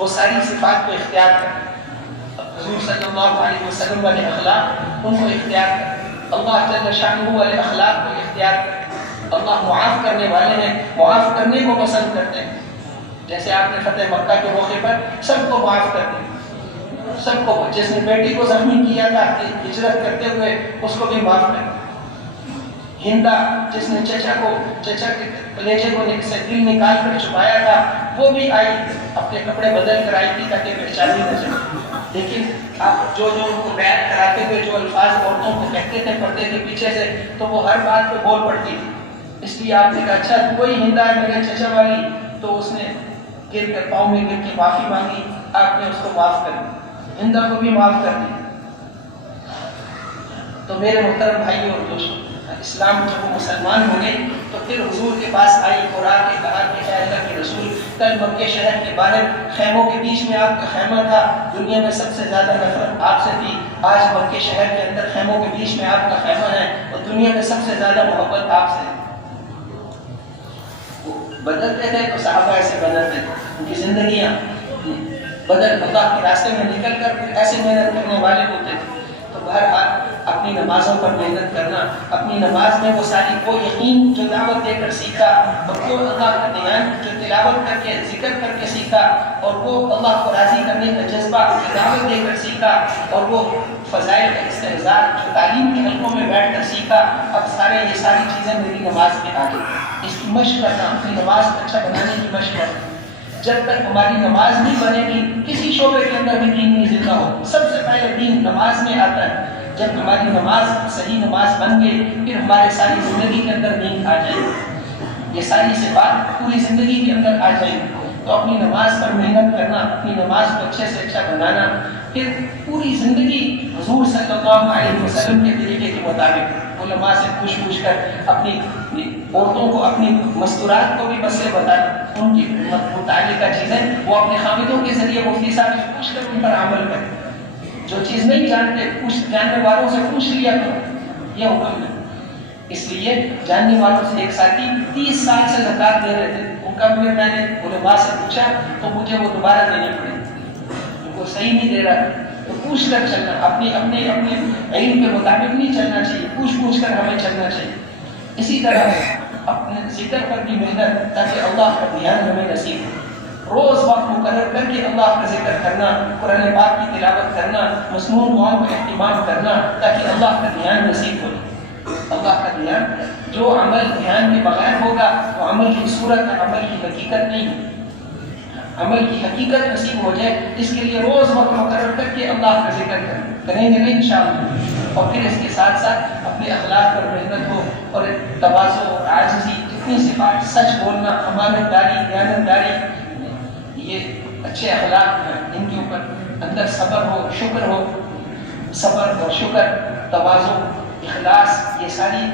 وہ ساری صفات کو اختیار کریں، حضور صلی اللہ علیہ وسلم والے اخلاق ان کو اختیار کریں، اللہ جل شانہ والے اخلاق کو اختیار کریں۔ اللہ معاف کرنے والے ہیں، معاف کرنے کو پسند کرتے ہیں۔ جیسے آپ نے فتح مکہ کے موقع پر سب کو معاف کر دیا، سب کو، جس نے بیٹی کو زخمی کیا تھا ہجرت کرتے ہوئے اس کو بھی معاف کر دیا۔ ہندا جس نے چچا کے کلیجے کو سے دل نکال کر چھپایا تھا، وہ بھی آئی، اپنے کپڑے بدل کر آئی تھی تاکہ پہچانی نہ جائے۔ لیکن آپ جو ان کو بیعت کراتے ہوئے جو الفاظ عورتوں کو کہتے تھے پردے کے پیچھے سے، تو وہ ہر بات پہ بول پڑتی تھی۔ اس لیے آپ نے کہا اچھا کوئی ہندا ہے میرے چچا والی، تو اس نے گر کر پاؤں میں گر کے معافی مانگی، آپ نے اس کو معاف کر دیا، ہندا کو بھی معاف کر دیا۔ تو میرے محترم بھائی اور دوستوں، اسلام جب وہ مسلمان ہو گئے تو پھر حضور کے پاس آئی اور آ کے کہا کہ اے اللہ کے رسول، کل مکے شہر کے باہر خیموں کے بیچ میں آپ کا خیمہ تھا، دنیا میں سب سے زیادہ نفرت آپ سے تھی، آج مکے شہر کے اندر خیموں کے بیچ میں آپ کا خیمہ ہے اور دنیا میں سب سے زیادہ محبت آپ سے ہے۔ بدلتے تھے تو صحابہ ایسے بدلتے تھے، ان کی زندگیاں بدل اللہ کے راستے میں نکل کر پھر ایسے محنت کرنے والے ہوتے تھے۔ تو بہرحال اپنی نمازوں پر محنت کرنا، اپنی نماز میں وہ ساری وہ یقین جو دعوت دے کر سیکھا، اور وہ اللہ کا دھیان جو تلاوت کر کے ذکر کر کے سیکھا، اور وہ اللہ کو راضی کرنے کا جذبہ جو دعوت دے کر سیکھا، اور وہ فضائل کا استحضار جو تعلیم کے حلقوں میں بیٹھ کر سیکھا، اب یہ ساری چیزیں میری نماز میں آ گئی۔ اس کی مشق کرنا، اپنی نماز کو اچھا بنانے کی مشق کرنا۔ جب تک ہماری نماز نہیں بنے گی، کسی شعبے کے اندر بھی دین نہیں زندہ ہو۔ سب سے پہلے دین نماز میں آتا ہے۔ جب ہماری نماز صحیح نماز بن گئی، پھر ہمارے ساری زندگی کے اندر دین آ جائے گی، یہ ساری صفات پوری زندگی کے اندر آ جائیں گی۔ تو اپنی نماز پر محنت کرنا، اپنی نماز کو اچھے سے اچھا بنانا، پھر پوری زندگی حضور صلی اللہ علیہ وسلم کے طریقے کے مطابق علماء سے پوچھ کر اپنی عورتوں کو اپنی مستورات کو بھی مسئلے بتانا، ان کی متعلقہ چیزیں وہ اپنے خامدوں کے ذریعے مفتی صاحب سے پوچھ کر ان پر عمل کریں۔ جو چیز نہیں جانتے جاننے والوں سے پوچھ لیا کرو، یہ حکم ہے۔ اس لیے جاننے والوں سے ایک ساتھی 30 سال سے زکوٰۃ دے رہے تھے، ان کا بھی میں نے علماء سے پوچھا تو مجھے وہ دوبارہ دینے پڑے، ان کو صحیح نہیں دے رہا، تو پوچھ کر چلنا، اپنے علم کے مطابق نہیں چلنا چاہیے، پوچھ کر ہمیں چلنا چاہیے۔ اسی طرح اپنے ذکر پر بھی محنت، تاکہ اللہ کا دھیان ہمیں نصیب ہو۔ روز وقت مقرر کر کے اللہ کا ذکر کرنا، قرآن پاک کی تلاوت کرنا، مسنون دعاؤں کا اہتمام کرنا، تاکہ اللہ کا دھیان نصیب ہو۔ اللہ کا دھیان، جو عمل دھیان کے بغیر ہوگا وہ عمل کی صورت ہے، عمل کی حقیقت نہیں ہے۔ عمل کی حقیقت نصیب ہو جائے، اس کے لیے روز وقت مقرر کر کے اللہ کا ذکر کریں گے نہیں انشاءاللہ۔ اور پھر اس کے ساتھ ساتھ اپنے اخلاق پر محنت ہو، اور تواضع اور عاجزی، جتنی صفات، سچ بولنا، امانت داری، دیانت داری، یہ اچھے اخلاق ہیں، ان کے اوپر اندر صبر ہو، شکر ہو، صبر اور شکر، تواضع، اخلاص، یہ ساری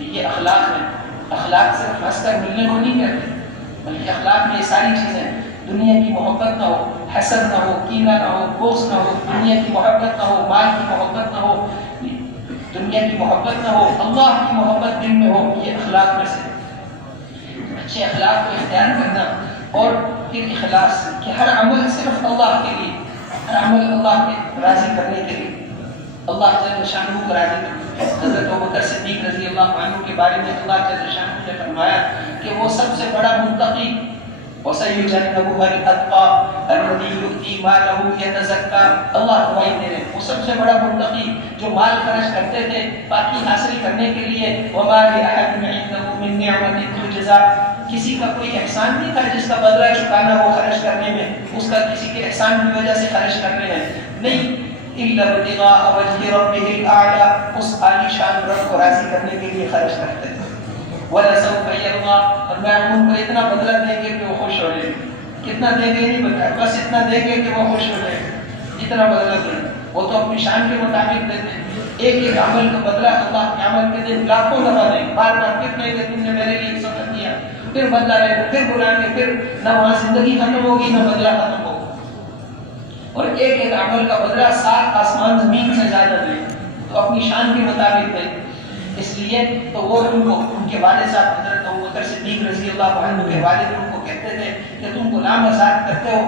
یہ اخلاق ہیں۔ اخلاق صرف ہنس کر ملنے کو نہیں کہتے، بلکہ اخلاق میں یہ ساری چیزیں، دنیا کی محبت نہ ہو، حسد نہ ہو، کینہ نہ ہو، بغض نہ ہو، دنیا کی محبت نہ ہو، مال کی محبت نہ ہو، دنیا کی محبت نہ ہو، اللہ کی محبت دل میں ہو، یہ اخلاق میں سے اچھے اخلاق کو اختیار کرنا۔ اور پھر اخلاص کہ ہر عمل صرف اللہ کے لیے، ہر عمل اللہ کے راضی کرنے کے لیے، اللہ جل شانہ کو راضی کرنا۔ حضرت ابوبکر صدیق رضی اللہ عنہ کے بارے میں اللہ جل شانہ نے فرمایا کہ وہ سب سے بڑا متقی، وَسَيُجَنَّبُهَا الْأَتْقَى الَّذِي يُؤْتِي مَالَهُ يَتَزَكَّى۔ اللہ گواہی دے رہے ہیں، وہ سب سے بڑا متقی جو مال خرچ کرتے تھے پاکی حاصل کرنے کے لیے۔ وَمَا لِأَحَدٍ عِندَهُ مِن نِّعْمَةٍ تُجْزَىٰ، کسی کا کوئی احسان نہیں تھا جس کا بدلہ چکانا ہو خرچ کرنے میں، اس کا کسی کے احسان کی وجہ سے خرچ کرنے ہیں نہیں، إِلَّا ابْتِغَاءَ وَجْهِ رَبِّهِ الْأَعْلَىٰ، اس عالی شان رب کو راضی کرنے کے لیے خرچ کرتے تھے۔ وَلَسَوْفَ يَرْضَىٰ، اور میں ان کو اتنا بدلہ دیں گے کہ وہ خوش ہو جائیں گے۔ کتنا دیں گے نہیں بتایا، بس اتنا دیں گے کہ وہ خوش ہو جائیں گے، اتنا بدلہ دیں گے۔ وہ تو اپنی شان کے مطابق دیتے ہیں، ایک عمل کا بدلہ اللہ کے عمل کے دن لاکھوں دفعہ دیں گے، بار بار پھر کہیں گے تم نے میرے لیے سفر کیا، پھر بدلہ لے گا، پھر بلائیں گے، پھر نہ وہاں زندگی ختم ہوگی نہ بدلہ ختم ہوگا۔ اور ایک عمل کا بدلہ 7 آسمان زمین سے زیادہ دیں، تو اپنی شان کے مطابق دیں۔ اس لیے تو وہ ان کے والد صاحب حضرت ابوبکر صدیق رضی اللہ عنہ کے والد ان کو کہتے تھے کہ تم غلام آزاد کرتے ہو،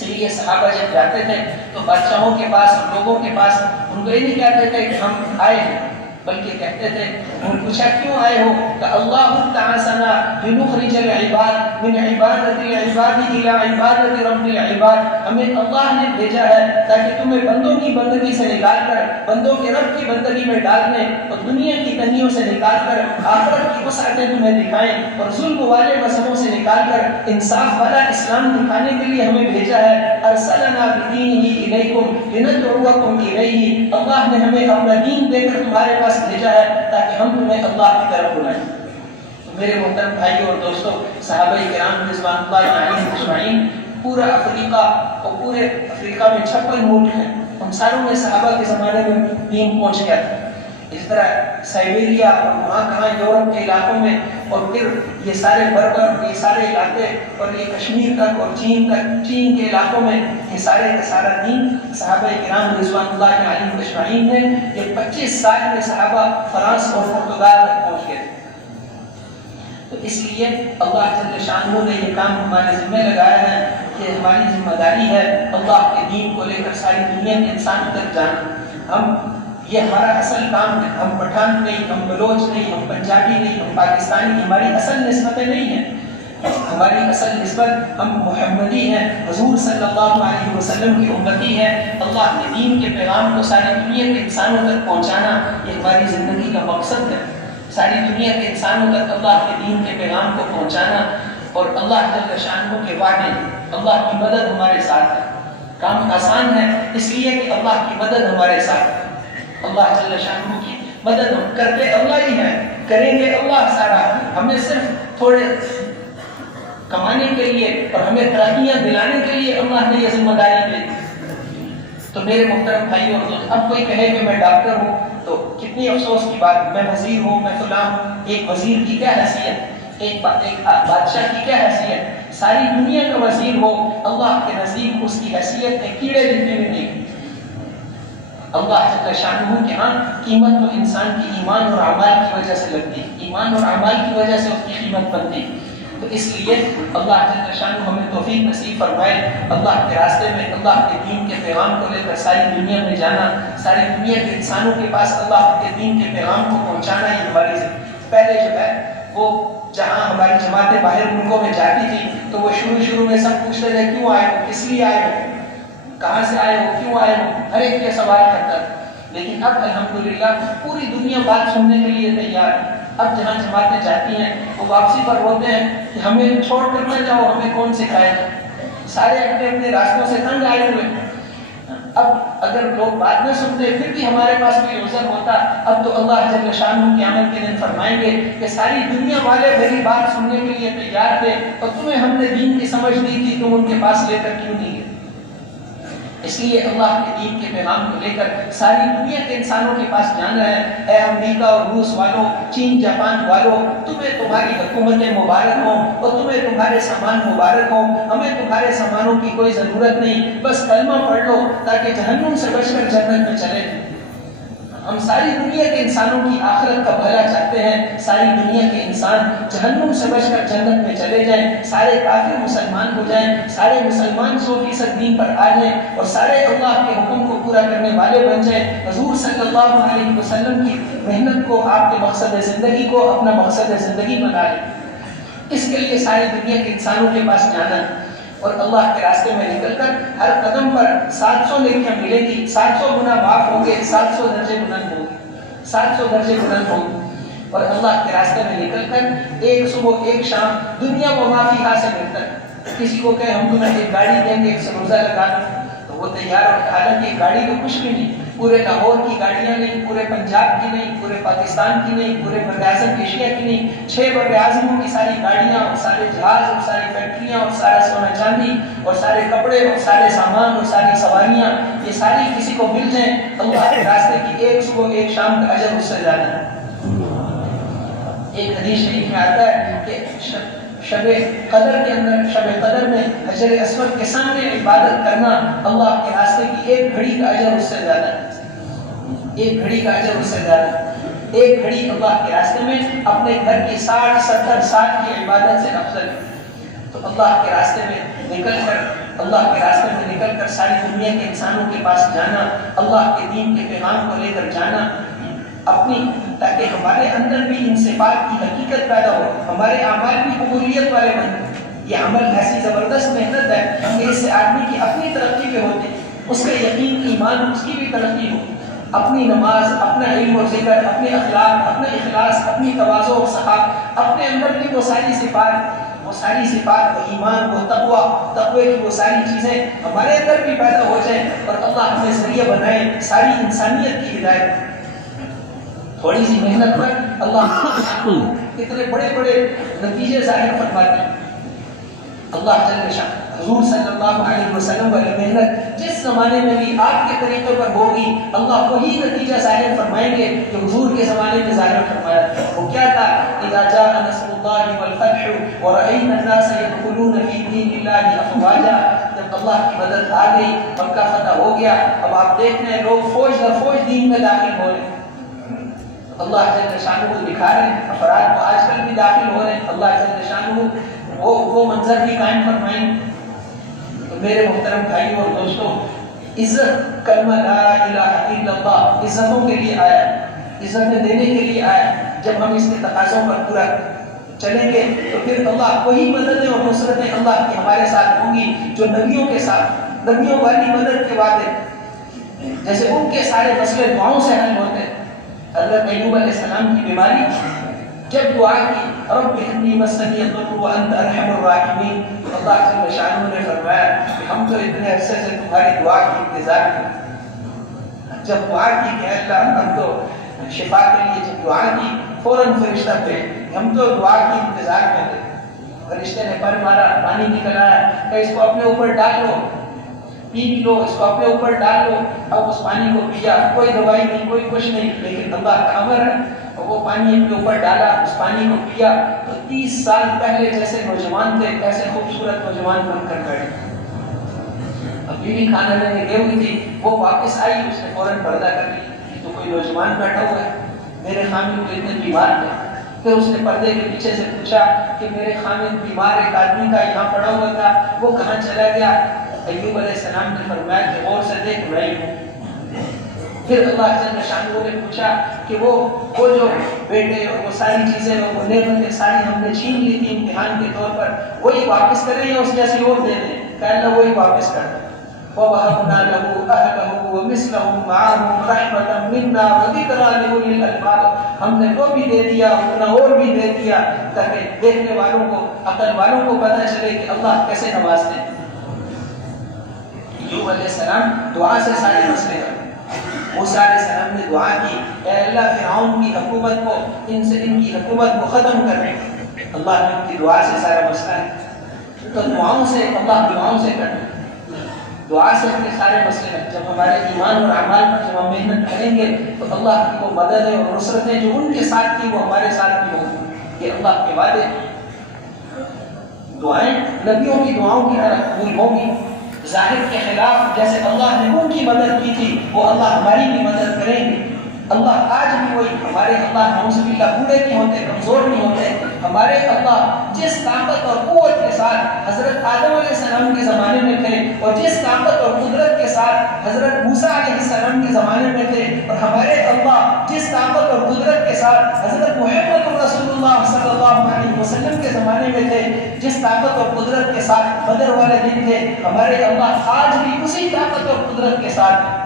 اس لیے صحابہ جب جاتے تھے تو بادشاہوں کے پاس اور لوگوں کے پاس ان کو یہ نہیں کہتے تھے کہ ہم آئے ہیں، بلکہ کہتے تھے، وہ پوچھا کیوں آئے ہو؟ کہ اللہ تعالیٰ لنخرج العباد من عبادت العباد الى عبادت رب العباد، ہمیں اللہ نے بھیجا ہے تاکہ تمہیں بندوں کی بندگی سے نکال کر بندوں کے رب کی بندگی میں ڈالنے اور دنیا کی تنگیوں سے نکال کر آخرت کی وسعتیں تمہیں دکھائیں اور ظلم والے مذہبوں سے نکال کر انصاف والا اسلام دکھانے کے لیے ہمیں بھیجا ہے۔ ارسلنا بدینہ الیکم لندعوکم الیہ، اللہ نے ہمیں اپنا دین دے کر تمہارے پاس بھیجا ہے تاکہ ہم تمہیں اللہ کی طرف بلائیں۔ تو میرے محترم بھائیوں اور دوستوں، صحابہ کرام رضوان اللہ علیہم اجمعین، پورا افریقہ اور پورے افریقہ میں 56 ملک ہیں، ان ساروں میں صحابہ کے زمانے میں دین پہنچ گیا تھا۔ اس طرح سائبیریا اور وہاں کہاں یورپ کے علاقوں میں، اور پھر یہ سارے بربر، یہ سارے علاقے، اور یہ کشمیر تک اور چین کے علاقوں میں یہ سارے کا سارا دین صحابہ کرام رضوان اللہ علیہم اجمعین نے یہ 25 سال میں صحابہ فرانس اور پرتگال تک پہنچ گئے۔ تو اس لیے اللہ جل شانہ نے یہ کام ہمارے ذمہ لگایا ہے کہ ہماری ذمہ داری ہے اللہ کے دین کو لے کر ساری دنیا کے انسان تک جانا۔ یہ ہمارا اصل کام ہے، ہم پٹھان نہیں، ہم بلوچ نہیں، ہم پنجابی نہیں، ہم پاکستانی، ہماری اصل نسبتیں نہیں ہیں، ہماری اصل نسبت ہم محمدی ہیں، حضور صلی اللہ علیہ وسلم کی امتی ہے۔ اللہ کے دین کے پیغام کو ساری دنیا کے انسانوں تک پہنچانا یہ ہماری زندگی کا مقصد ہے، ساری دنیا کے انسانوں تک اللہ کے دین کے پیغام کو پہنچانا، اور اللہ جل شانہ کے وعدے، اللہ کی مدد ہمارے ساتھ ہے۔ کام آسان ہے اس لیے کہ اللہ کی مدد ہمارے ساتھ ہے، اللہ جل شانہ کی مدد ہم کرتے اللہ ہی ہیں، کریں گے اللہ سارا، ہمیں صرف تھوڑے کمانے کے لیے اور ہمیں ترقیاں دلانے کے لیے اللہ نے یہ ذمہ داری دی۔ تو میرے محترم بھائیوں اور دوست، اب کوئی کہے کہ میں ڈاکٹر ہوں تو کتنی افسوس کی بات، میں وزیر ہوں، میں فلاں ہوں۔ ایک وزیر کی کیا حیثیت، ایک بادشاہ کی کیا حیثیت، ساری دنیا کا وزیر ہو، اللہ کے نزدیک اس کی حیثیت ایک کیڑے جتنی بھی نہیں۔ اللہ جل شانہ کے ہاں قیمت تو انسان کی ایمان اور اعمال کی وجہ سے لگتی، ایمان اور اعمال کی وجہ سے اس کی قیمت بنتی۔ تو اس لیے اللہ جل شانہ ہمیں توفیق نصیب فرمائے اللہ کے راستے میں اللہ کے دین کے پیغام کو لے کر ساری دنیا میں جانا، ساری دنیا کے انسانوں کے پاس اللہ کے دین کے پیغام کو پہنچانا، یہ ہماری پہلے جو ہے وہ جہاں ہماری جماعتیں باہر ملکوں میں جاتی تھی تو وہ شروع میں سب پوچھتے تھے کیوں آئے ہو، کس لیے آئے ہو، کہاں سے آئے ہو، کیوں آئے ہو، ہر ایک یہ سوال کرتا تھا۔ لیکن اب الحمدللہ پوری دنیا بات سننے کے لیے تیار ہے۔ اب جہاں جماعتیں جاتی ہیں وہ واپسی پر روتے ہیں کہ ہمیں چھوڑ کر نہ جاؤ، ہمیں کون سکھائے گا، سارے اپنے اپنے راستوں سے تنگ آئے ہوئے۔ اب اگر لوگ بات نہ سنتے پھر بھی ہمارے پاس کوئی عذر ہوتا، اب تو اللہ جل شانہ قیامت کے دن فرمائیں گے کہ ساری دنیا والے میری بات سننے کے لیے تیار تھے اور تمہیں ہم نے دین کی سمجھ دی تھی، تم ان کے پاس لے کر کیوں نہیں گئے؟ اس لیے اللہ کے دین کے پیغام کو لے کر ساری دنیا کے انسانوں کے پاس جانا ہے۔ اے امریکہ اور روس والوں، چین جاپان والوں، تمہیں تمہاری حکومتیں مبارک ہوں اور تمہیں تمہارے سامان مبارک ہوں، ہمیں تمہارے سامانوں کی کوئی ضرورت نہیں، بس کلمہ پڑھ لو تاکہ جہنم سے بچ کر جنت میں چلے۔ ہم ساری دنیا کے انسانوں کی آخرت کا بھلا چاہتے ہیں، ساری دنیا کے انسان جہنم سے بچ کر جنت میں چلے جائیں، سارے کافر مسلمان ہو جائیں، سارے مسلمان 100% دین پر آ جائیں اور سارے اللہ کے حکم کو پورا کرنے والے بن جائیں، حضور صلی اللہ علیہ وسلم کی محنت کو، آپ کے مقصد زندگی کو اپنا مقصد زندگی بنا لیں۔ اس کے لیے ساری دنیا کے انسانوں کے پاس جانا ہے اور اللہ کے راستے میں نکل کر ہر قدم پر 700 نیکیاں ملیں گی، 700 گناہ معاف ہوں گے، 700 درجے بلند ہوں گے، 700 درجے بلند ہوں گے، اور اللہ کے راستے میں نکل کر ایک صبح ایک شام دنیا و ما فیہا سے بہتر۔ کسی کو کہ ہم تمہیں ایک گاڑی دیں گے، ایک سے روزہ لگا دیں تو وہ تیار ہو، حالانکہ گاڑی تو کچھ بھی نہیں، پورے لاہور کی گاڑیاں نہیں، پورے پنجاب کی نہیں، پورے پاکستان کی نہیں، پورے براعظم ایشیا کی نہیں، 6 براعظموں کی ساری گاڑیاں اور سارے جہاز اور ساری فیکٹریاں اور سارا سونا چاندی اور سارے کپڑے اور سارے سامان اور ساری سواریاں، یہ ساری کسی کو مل جائیں، اللہ کے راستے کی ایک صبح ایک شام کا اجر اس سے زیادہ ہے۔ ایک حدیث شریف میں آتا ہے کہ شب قدر کے اندر، شب قدر میں حجر اسود کے سامنے عبادت کرنا اللہ کے راستے کی ایک گھڑی کا اجر اس سے زیادہ ہے، ایک گھڑی کا اجر اس سے زیادہ ہے۔ ایک گھڑی اللہ کے راستے میں اپنے گھر کی 60-70 سال کی عبادت سے افضل ہے۔ تو اللہ کے راستے میں نکل کر اللہ کے راستے میں نکل کر ساری دنیا کے انسانوں کے پاس جانا، اللہ کے دین کے پیغام کو لے کر جانا اپنی، تاکہ ہمارے اندر بھی ان صفات کی حقیقت پیدا ہو، ہمارے اعمال بھی قبولیت والے بنیں۔ یہ عمل ایسی زبردست محنت ہے کہ اس سے آدمی کی اپنی ترقی پہ ہوتی، اس کا یقین ایمان اس کی بھی ترقی ہو، اپنی نماز، اپنا علم و ذکر، اپنے اخلاق، اپنا اخلاص، اپنی تواضع و سخاوت، اپنے اندر بھی وہ ساری صفات و ایمان و تقوی کی وہ ساری چیزیں ہمارے اندر بھی پیدا ہو جائیں اور اللہ ہمیں ذریعہ بنائے ساری انسانیت کی ہدایت۔ تھوڑی سی محنت پر اللہ کتنے بڑے بڑے نتیجے ظاہر فرماتے ہیں۔ اللہ جل شان حضور صلی اللہ علیہ وسلم والی محنت جس زمانے میں بھی آپ کے طریقے پر ہوگی، اللہ وہی نتیجہ ظاہر فرمائیں گے جو حضور کے زمانے میں ظاہر فرمایا۔ وہ کیا تھا؟ اذا جاء نصر اللہ والفتح ورأينا الناس يدخلون في دين الله افواجا، جب اللہ کی مدد آ گئی، مکہ فتح ہو گیا، اب آپ دیکھ رہے ہیں لوگ فوج در فوج دین میں داخل ہو رہے ہیں۔ اللہ جل شانہ کو دکھا رہے ہیں، افراد کو آج کل بھی داخل ہو رہے ہیں، اللہ جل شانہ وہ منظر بھی قائم فرمائیں۔ تو میرے محترم بھائیوں اور دوستوں، عزت کلمہ لا الہ الا اللہ عزتوں کے لیے آیا، عزتیں دینے کے لیے آیا۔ جب ہم اس کے تقاضوں پر پورا چلیں گے تو پھر اللہ وہی مددیں اور نصرتیں اللہ کی ہمارے ساتھ ہوں گی جو نبیوں کے ساتھ، نبیوں والی مدد کے وعدے، جیسے ان کے سارے مسئلے دعاؤں سے حل ہوتے ہیں۔ حضرت ایوب علیہ السلام کی بیماری، جب دعا کی رب انی مسنی الضر وانت ارحم الراحمین، اللہ جل شانہ نے فرمایا کہ ہم تو اتنے عرصے سے تمہاری دعا کی انتظار کریں۔ جب دعا کی کہ اللہ ہم تو شفا کے لیے جب دعا کی فوراً فرشتہ بھیج، ہم تو دعا کی انتظار کرتے۔ فرشتے نے پر مارا، پانی نکل آیا، کہ اس کو اپنے اوپر ڈال لو، پی بھی لو، اس کو اپنے اوپر ڈال لو۔ اب اس پانی کو پیا، کوئی دوائی نہیں، کوئی کچھ نہیں، لیکن اللہ کا امر ہے، اور وہ پانی اپنے اوپر ڈالا، اس پانی کو پیا تو 30 سال پہلے جیسے نوجوان تھے ایسے خوبصورت نوجوان بن کر بیٹھے۔ اب بیوی کھانا لینے گئی ہوئی تھی، وہ واپس آئی، اس نے فوراً پردہ کر لی، تو کوئی نوجوان بیٹھا ہوا ہے، میرے خامد کو اتنے بیمار تھے۔ پھر اس نے پردے کے پیچھے سے پوچھا کہ میرے خامد بیمار ایک آدمی کا یہاں پڑا ہوا تھا، وہ کہاں چلا گیا؟ ایوب علیہ السلام نے فرمایا کہ غور سے دیکھ میں ہوں۔ پھر اللہ جل شانہ نے پوچھا کہ وہ جو بیٹے اور وہ ساری چیزیں اور وہ نعمتیں ساری ہم نے چھین لی تھی امتحان کے طور پر، وہی واپس کریں یا اس جیسی اور دے دیں؟ کہ اللہ وہی واپس کر دیں۔ وَوَهَبْنَا لَهُ أَهْلَهُ وَمِثْلَهُمْ مَعَهُمْ رَحْمَةً مِنَّا وَذِكْرَىٰ لِأُولِي الْأَلْبَابِ، ہم نے وہ بھی دے دیا، اتنا اور بھی دے دیا، تاکہ دیکھنے والوں کو، عقل والوں کو پتہ چلے کہ اللہ کیسے نوازتے ہیں۔ ایوب علیہ السلام دعا سے سارے مسئلے حل۔ موسیٰ علیہ السلام نے دعا کی، اے اللہ فرعون کی حکومت کو، ان کی حکومت کو ختم کر دے۔ اللہ نے ان کی دعا سے سارا مسئلہ ہے۔ تو دعاؤں سے، اللہ دعاؤں سے کرنا، دعا سے اپنے سارے مسئلے ہیں۔ جب ہمارے ایمان اور اعمال پر جب ہم محنت کریں گے تو اللہ کی وہ مددیں اور نصرتیں جو ان کے ساتھ تھی وہ ہمارے ساتھ بھی ہوں۔ یہ اللہ کے وعدے۔ دعائیں نبیوں کی دعاؤں کی طرح قبول ہوں گی، ظاہر کے خلاف جیسے اللہ نے ان کی مدد کی تھی وہ اللہ ہماری بھی مدد کریں گے۔ اللہ آج بھی وہی، ہمارے اللہ نعوذ باللہ بوڑھے نہیں ہوتے، کمزور نہیں ہوتے، ہمارے اللہ جس طاقت اور قوت کے ساتھ حضرت آدم علیہ السلام کے زمانے میں تھے اور جس طاقت اور قدرت کے ساتھ حضرت موسیٰ علیہ السلام کے زمانے میں تھے، اور ہمارے اللہ جس طاقت اور قدرت کے ساتھ حضرت محمد رسول اللہ صلی اللہ علیہ وسلم کے زمانے میں تھے، جس طاقت اور قدرت کے ساتھ بدر والے دن تھے، ہمارے اللہ آج بھی اسی طاقت اور قدرت کے ساتھ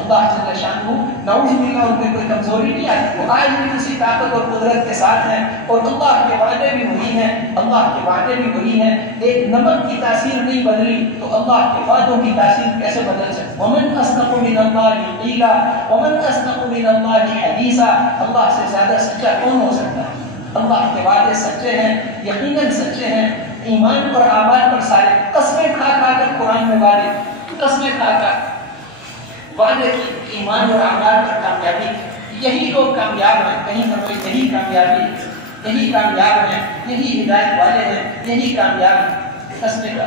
اللہ جل شانہ نعوذ باللہ ان میں کوئی کمزوری نہیں آتی، وہ آج بھی اسی طاقت اور قدرت کے ساتھ ہیں، اور اللہ کے وعدے بھی وہی ہیں، اللہ کے وعدے بھی وہی ہیں۔ ایک نمک کی تاثیر نہیں بدلی تو اللہ کے وعدوں کی تاثیر کیسے بدل سکتی؟ ومن اصدق من اللہ قیلا ومن اصدق من اللہ حدیثا، اللہ سے زیادہ سچا کون ہو سکتا ہے؟ اللہ کے وعدے سچے ہیں، یقیناً سچے ہیں، ایمان اور اعمال پر سارے قسمیں کھا کھا کر قرآن میں وعدے، قسمیں کھا کھا وعدے کی ایمان اور اعمال پر کامیابی۔ یہی لوگ کامیاب ہیں، کہیں نہ کوئی یہی کامیابی، یہی کامیاب ہیں، یہی ہدایت والے ہیں، یہی کامیاب ہیں۔ قسمیں کا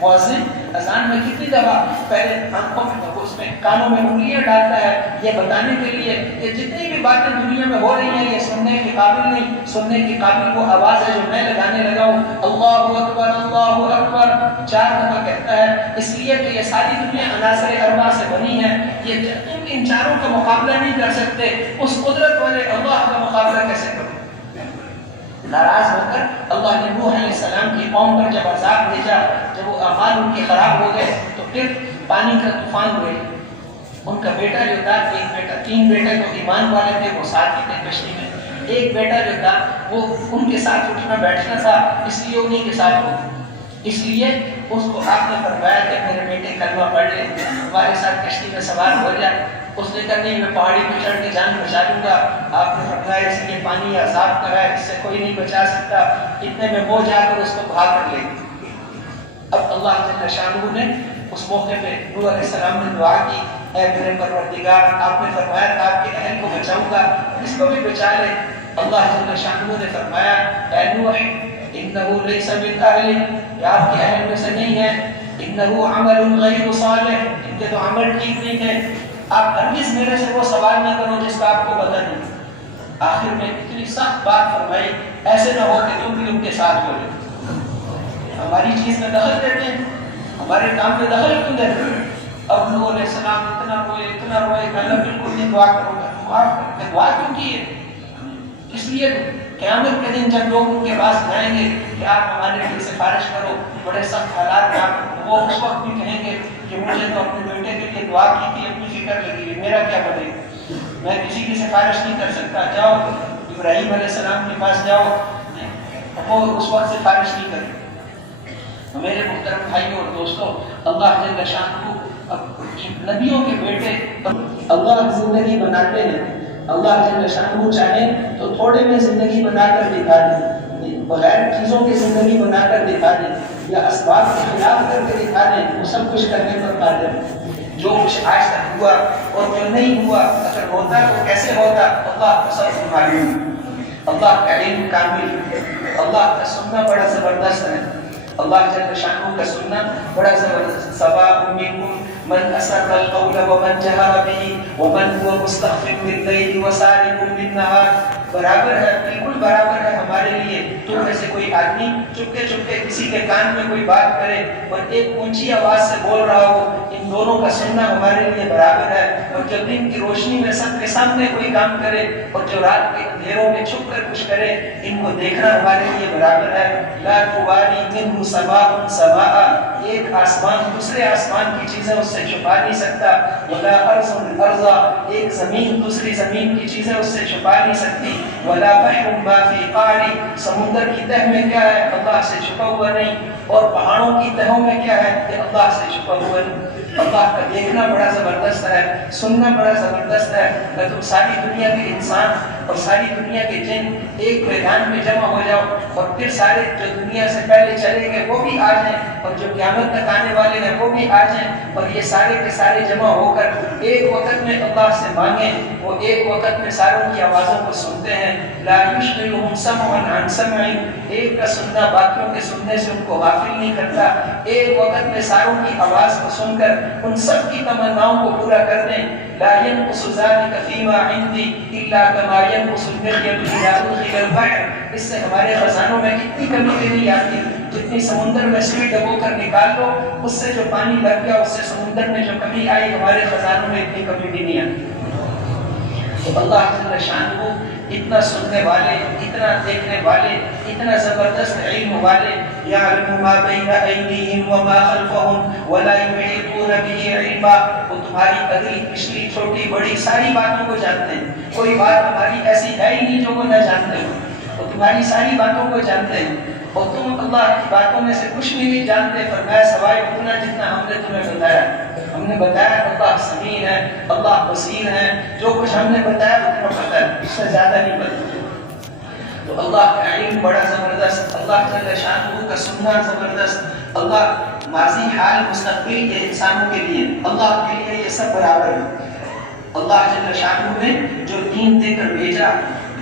مؤذن اذان میں کتنی دفعہ پہلے آنکھوں میں اس میں کانوں میں انگلیاں ڈالتا ہے یہ بتانے کے لیے کہ جتنی بھی باتیں دنیا میں ہو رہی ہیں یہ سننے کے قابل نہیں، سننے کے قابل وہ آواز ہے جو میں لگانے لگا ہوں، اللہ اکبر 4 دفعہ کہتا ہے، اس لیے کہ یہ ساری دنیا عناصر اربع سے بنی ہے، یہ تم ان چاروں کا مقابلہ نہیں کر سکتے، اس قدرت والے اللہ کا مقابلہ کیسے کرو؟ ناراض ہو کر اللہ نے نوح علیہ السلام کی قوم پر جب عذاب بھیجا، جب وہ اعمال ان کے خراب ہو گئے تو پھر پانی کا طوفان ہوئے، ان کا بیٹا جو تھا، ایک بیٹا، 3 بیٹے جو ایمان والے تھے وہ ساتھ ہی تھے کشتی میں، ایک بیٹا جو تھا وہ ان کے ساتھ اٹھنا بیٹھنا تھا، اس لیے انہیں کے ساتھ ہو، اس لیے اس کو آپ نے فرمایا کہ میرے بیٹے کلمہ پڑھ لے، ہمارے ساتھ کشتی میں سوار ہو جائے، اس نے کہا نہیں میں پہاڑی پہ چڑھ کے جان بچا لوں گا، آپ نے فرمایا اس لیے پانی عذاب کا ہے، اس سے کوئی نہیں بچا سکتا، اتنے میں وہ جا کر اس کو بھاگ کر لے۔ اب اللہ جل شانہ نے اس موقع پہ نوح علیہ السلام نے دعا کی، اے میرے پروردگار آپ نے فرمایا تھا آپ کے اہل کو بچاؤں گا، اس کو بھی بچا لے۔ اللہ جل شانہ نے فرمایا اے نوح انہ لیس من اہلک، یہ آپ کے اہل میں سے نہیں ہے، انہ عمل غیر صالح، ان کے تو عمل ٹھیک نہیں ہے، آپ ہرگز میرے سے وہ سوال نہ کرو جس کا آپ کو پتہ نہیں۔ آخر میں اتنی سخت بات فرمائی، ایسے نہ ہو کہ تم بھی ان کے ساتھ ہو جائے۔ ہماری چیز میں دخل دیتے ہیں، ہمارے کام میں دخل کیوں دیتے ہیں؟ اب نوح علیہ السلام اتنا روئے کہ اللہ بالکل نہیں دعا کروں گا، معاف کر دے، دعا کیوں کی ہے؟ اس لیے قیامت کے دن جب لوگ ان کے پاس جائیں گے کہ آپ ہمارے لیے سفارش کرو، بڑے سخت حالات میں آپ، وہ اس وقت بھی کہیں گے کہ مجھے تو اپنے بیٹے کے لیے دعا کی تھی، اپنی فکر لگی ہے، میرا کیا بنے، میں کسی کی سفارش نہیں کر سکتا، جاؤ ابراہیم علیہ السلام کے پاس جاؤ، وہ اس وقت سفارش نہیں کرے۔ میرے محترم بھائیوں اور دوستوں، اللہ جل شانہ نبیوں کے بیٹے، اللہ زندگی بناتے ہیں، اللہ جل شانہ چاہے تو تھوڑے میں زندگی بنا کر دکھا دیں، بغیر چیزوں کی زندگی بنا کر دکھا دیں، یا اسباب کے خلاف کر کے دکھا دیں، وہ سب کچھ کرنے پر قادر ہے۔ جو کچھ آج تک ہوا اور جو نہیں ہوا، اگر ہوتا تو کیسے ہوتا، اللہ کو سب معلوم، اللہ کا علم کامل، اللہ کا سننا بڑا زبردست ہے، اللہ جل شانہ کا سننا بڑا زبردست۔ سواء منکم من اسر القول ومن جہر به ومن هو مستخف باللیل وسارق بالنہار، برابر ہے، بالکل برابر ہے ہمارے لیے، تو ایسے کوئی آدمی چپکے چپکے کسی کے کان میں کوئی بات کرے اور ایک اونچی آواز سے بول رہا ہو، ان دونوں کا سننا ہمارے لیے برابر ہے، اور جو دن کی روشنی میں سب کے سامنے کوئی کام کرے اور جو رات کے اندھیروں میں چھپ کر کچھ کرے، ان کو دیکھنا ہمارے لیے برابر ہے۔ لا تواری منہ سماء سماء، ایک آسمان دوسرے آسمان کی چیزیں اس سے چھپا نہیں سکتا، ولا ارض ارضا، ایک زمین دوسری زمین کی چیزیں اس سے چھپا نہیں سکتی، ولا بحر ما فی قعر، سمندر کی تہ میں کیا ہے اللہ سے چھپا ہوا نہیں، اور پہاڑوں کی تہوں میں کیا ہے کہ اللہ سے چھپا ہوا نہیں۔ اللہ کا دیکھنا بڑا زبردست ہے، سننا بڑا زبردست ہے۔ کہ تم ساری دنیا کے انسان اور ساری دنیا کے جن ایک میدان میں جمع ہو جاؤ، اور پھر سارے جو دنیا سے پہلے چلے گئے وہ بھی آ جائیں، اور جو قیامت تک آنے والے ہیں وہ بھی آ جائیں، اور یہ سارے کے سارے جمع ہو کر ایک وقت میں اللہ سے مانگیں، وہ ایک وقت میں ساروں کی آوازوں کو سنتے ہیں۔ لا یشغلهم سمع عن سمع، ایک کا سننا باقیوں کے سننے سے ان کو غافل نہیں کرتا، ایک وقت میں ساروں کی آواز کو سن کر ان سب کی تمناؤں کو پورا کر دیں۔ لا ينقص ذلك فيما عندي الا كما ينقص المخيط اذا ادخل البحر، اس سے ہمارے خزانوں میں اتنی کمی بھی نہیں آتی، جتنی سمندر میں سوئی ڈبو کر نکال لو، اس سے جو پانی لگ گیا، اس سے سمندر میں جو کمی آئی، ہمارے خزانوں میں اتنی کمی بھی نہیں آتی۔ تو اللہ جل شانہ اتنا سننے والے، اتنا دیکھنے والے، اتنا زبردست علم والے، یعلم ما بین ایدیہم وما خلفہم ولا یحیطون بہ علما، وہ تمہاری اگلی پچھلی چھوٹی بڑی ساری باتوں کو جانتے ہیں، کوئی بات ہماری ایسی ہے ہی نہیں جو وہ نہ جانتے ہو، وہ تمہاری ساری باتوں کو جانتے ہیں، اور تم اللہ کی باتوں میں سے کچھ بھی نہیں جانتے، فرمایا سوائے اتنا جتنا ہم نے تمہیں بتایا۔ ہم نے بتایا اللہ سمیع ہے، اللہ بصیر ہے، جو کچھ ہم نے بتایا اتنا پتہ ہے، اس سے زیادہ نہیں پتہ۔ تو اللہ کا علم بڑا زبردست، اللہ جل شانہ کا سننا زبردست، اللہ ماضی حال مستقبل یہ انسانوں کے لیے، اللہ کے لیے یہ سب برابر ہے۔ اللہ جل شانہ نے جو دین دے کر بھیجا،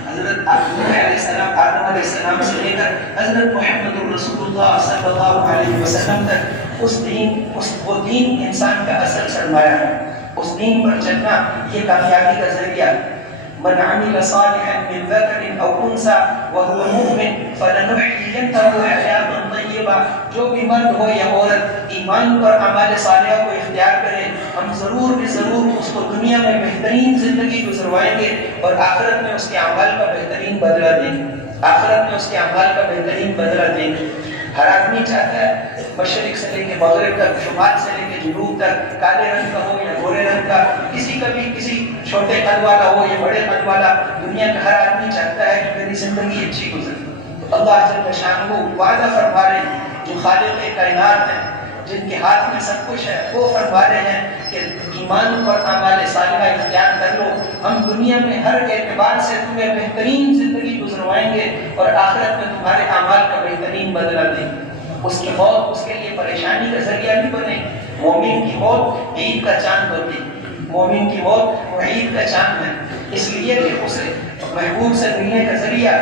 حضرت آدم علیہ السلام سے لے کر حضرت محمد رسول اللہ صلی اللہ علیہ وسلم تک، وہ دین انسان کا اصل سرمایہ ہے. اس دین پر چلنا یہ کامیابی کا ذریعہ. من عمل صالحا من ذکر او انثى وهو مؤمن فلنحيينه حیاتا طیبہ. جو بھی مرد ہو یا عورت ایمان پر اعمال صالحہ کو اختیار کرے، ہم ضرور اس کو دنیا میں بہترین زندگی گزروائیں گے اور آخرت میں اس کے اعمال کا بہترین بدلہ دیں گے. آخرت میں اس کے اعمال کا بہترین بدلہ دیں گے. ہر آدمی چاہتا ہے مشرق سے لے کے مغرب تک، شمال سے لے کے جنوب تک، کالے رنگ کا ہو یا گورے رنگ کا، کسی کا بھی کسی چھوٹے قد والا ہو یا بڑے قد والا، دنیا کا ہر آدمی چاہتا ہے کہ میری زندگی اچھی گزرے. تو اللہ جل شانہ وعدہ فرما رہے ہیں، جو خالق کائنات ہیں، جن کے ہاتھ میں سب کچھ ہے، وہ فرما رہے ہیں کہ ایمان پر اعمال صالحہ اختیار کر لو، ہم دنیا میں ہر اعتبار سے تمہیں بہترین زندگی گزروائیں گے اور آخرت میں تمہارے اعمال کا بہترین بدلہ دیں گے. اس کی موت اس کے لیے پریشانی کا ذریعہ بھی بنے. مومن کی موت عید کا چاند ہوتی، مومن کی موت وہ عید کا چاند ہے، اس لیے کہ اسے محبوب سے ملنے کا ذریعہ.